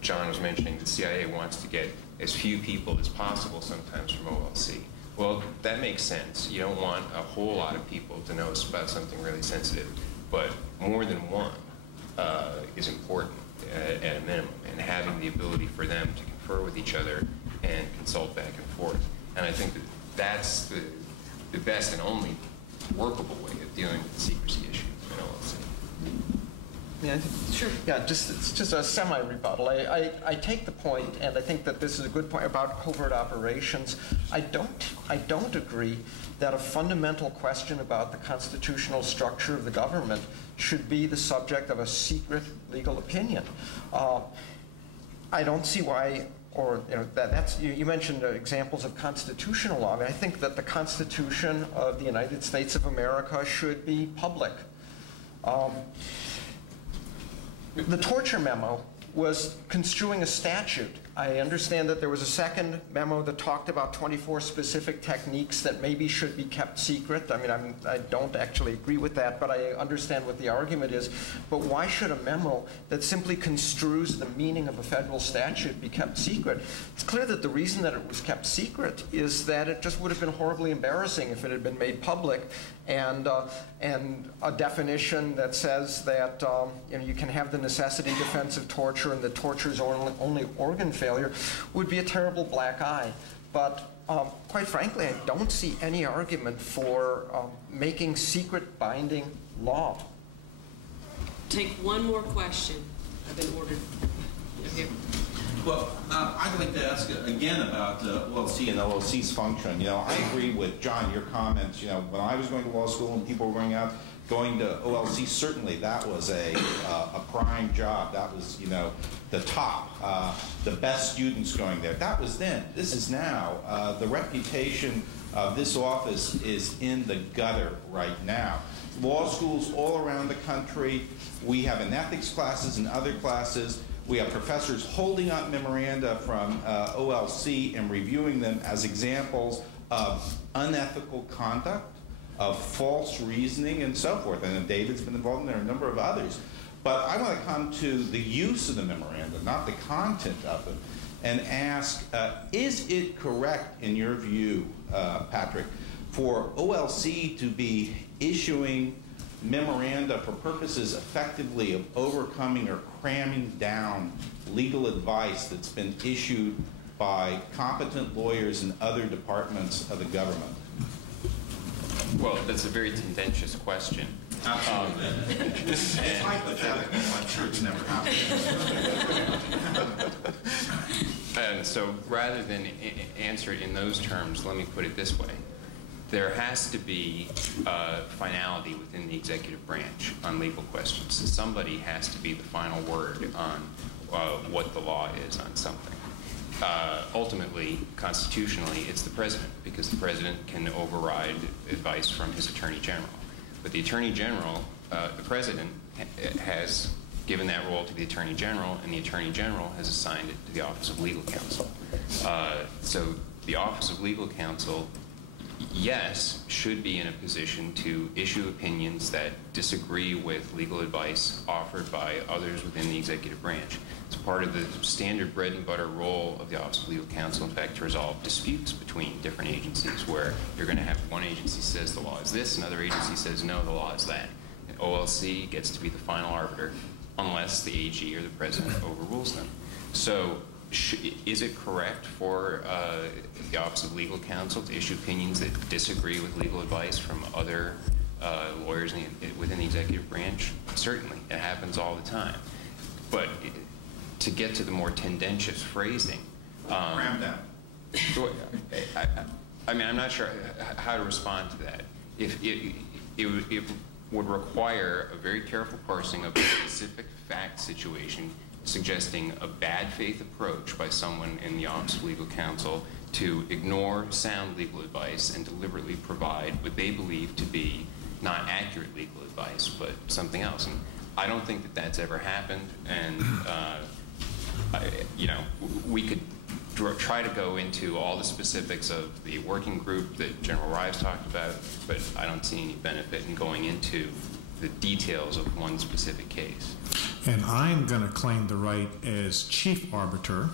John was mentioning the CIA wants to get as few people as possible sometimes from OLC. Well, that makes sense. You don't want a whole lot of people to know about something really sensitive, but more than one is important at a minimum, and having the ability for them to confer with each other and consult back and forth. And I think that that's the best and only workable way of dealing with the secrecy issue in OLC. Yeah, sure. Yeah, it's just a semi-rebuttal. I take the point, and I think that this is a good point about covert operations. I don't agree that a fundamental question about the constitutional structure of the government should be the subject of a secret legal opinion. I don't see why, or you mentioned examples of constitutional law. I mean, I think that the Constitution of the United States of America should be public. The torture memo was construing a statute. I understand that there was a second memo that talked about 24 specific techniques that maybe should be kept secret. I mean, I don't actually agree with that, but I understand what the argument is. But why should a memo that simply construes the meaning of a federal statute be kept secret? It's clear that the reason that it was kept secret is that it just would have been horribly embarrassing if it had been made public, and a definition that says that you can have the necessity defense of torture and that torture is only organ failure would be a terrible black eye. But quite frankly, I don't see any argument for making secret binding law. Take one more question. I've been ordered. Here. Well, I'd like to ask again about OLC and OLC's function. I agree with John, your comments. When I was going to law school and people were going to OLC, certainly that was a prime job. That was, the top, the best students going there. That was then. This is now. The reputation of this office is in the gutter right now. Law schools all around the country, we have in ethics classes and other classes, we have professors holding up memoranda from OLC and reviewing them as examples of unethical conduct, of false reasoning, and so forth. And David's been involved, and there are a number of others. But I want to come to the use of the memoranda, not the content of them, and ask, is it correct, in your view, Patrick, for OLC to be issuing memoranda for purposes effectively of overcoming or cramming down legal advice that's been issued by competent lawyers in other departments of the government? Well, that's a very tendentious question. Absolutely. It's hypothetical. I'm sure it's never happened. And so rather than answer it in those terms, let me put it this way. There has to be finality within the executive branch on legal questions. Somebody has to be the final word on what the law is on something. Ultimately, constitutionally, it's the president, because the president can override advice from his attorney general. But the attorney general, the president has given that role to the attorney general, and the attorney general has assigned it to the Office of Legal Counsel. So the Office of Legal Counsel, yes, should be in a position to issue opinions that disagree with legal advice offered by others within the executive branch. It's part of the standard bread and butter role of the Office of Legal Counsel, in fact, to resolve disputes between different agencies, where you're going to have one agency says the law is this, another agency says no, the law is that. And OLC gets to be the final arbiter unless the AG or the president overrules them. So is it correct for the Office of Legal Counsel to issue opinions that disagree with legal advice from other lawyers within the executive branch? Certainly. It happens all the time. But to get to the more tendentious phrasing, Cram down. I mean, I'm not sure how to respond to that. It would require a very careful parsing of a specific fact situation, suggesting a bad faith approach by someone in the Office of Legal Counsel to ignore sound legal advice and deliberately provide what they believe to be not accurate legal advice, but something else. And I don't think that that's ever happened. And you know, we could try to go into all the specifics of the working group that General Rives talked about, but I don't see any benefit in going into the details of one specific case. And I'm going to claim the right as chief arbiter.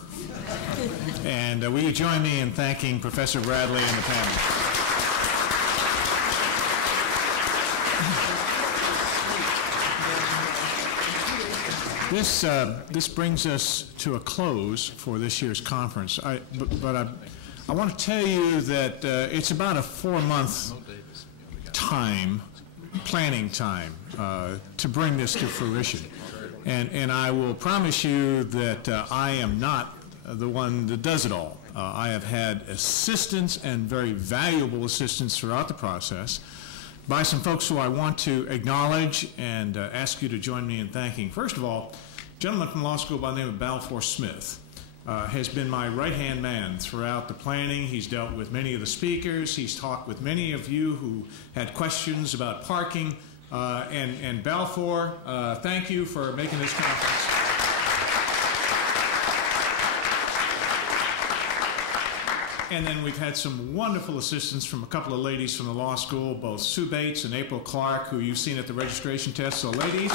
And will you join me in thanking Professor Bradley and the panel? This brings us to a close for this year's conference. But I want to tell you that it's about a 4-month planning time to bring this to fruition. And I will promise you that I am not the one that does it all. I have had assistance, and very valuable assistance throughout the process, by some folks who I want to acknowledge and ask you to join me in thanking. First of all, a gentleman from law school by the name of Balfour Smith has been my right-hand man throughout the planning. He's dealt with many of the speakers. He's talked with many of you who had questions about parking. And Balfour, thank you for making this conference. And then we've had some wonderful assistance from a couple of ladies from the law school, both Sue Bates and April Clark, who you've seen at the registration test. So ladies,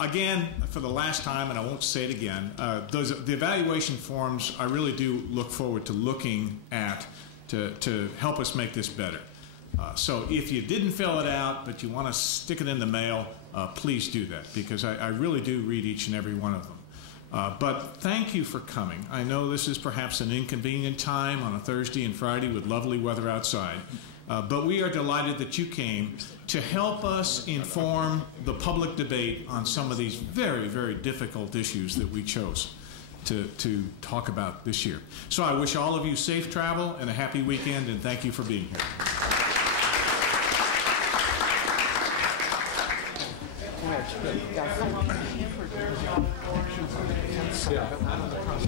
again, for the last time, and I won't say it again, the evaluation forms I really do look forward to looking at to help us make this better. So if you didn't fill it out, but you want to stick it in the mail, please do that, because I really do read each and every one of them. But thank you for coming. I know this is perhaps an inconvenient time on a Thursday and Friday with lovely weather outside, but we are delighted that you came to help us inform the public debate on some of these very, very difficult issues that we chose to talk about this year. So I wish all of you safe travel and a happy weekend, and thank you for being here.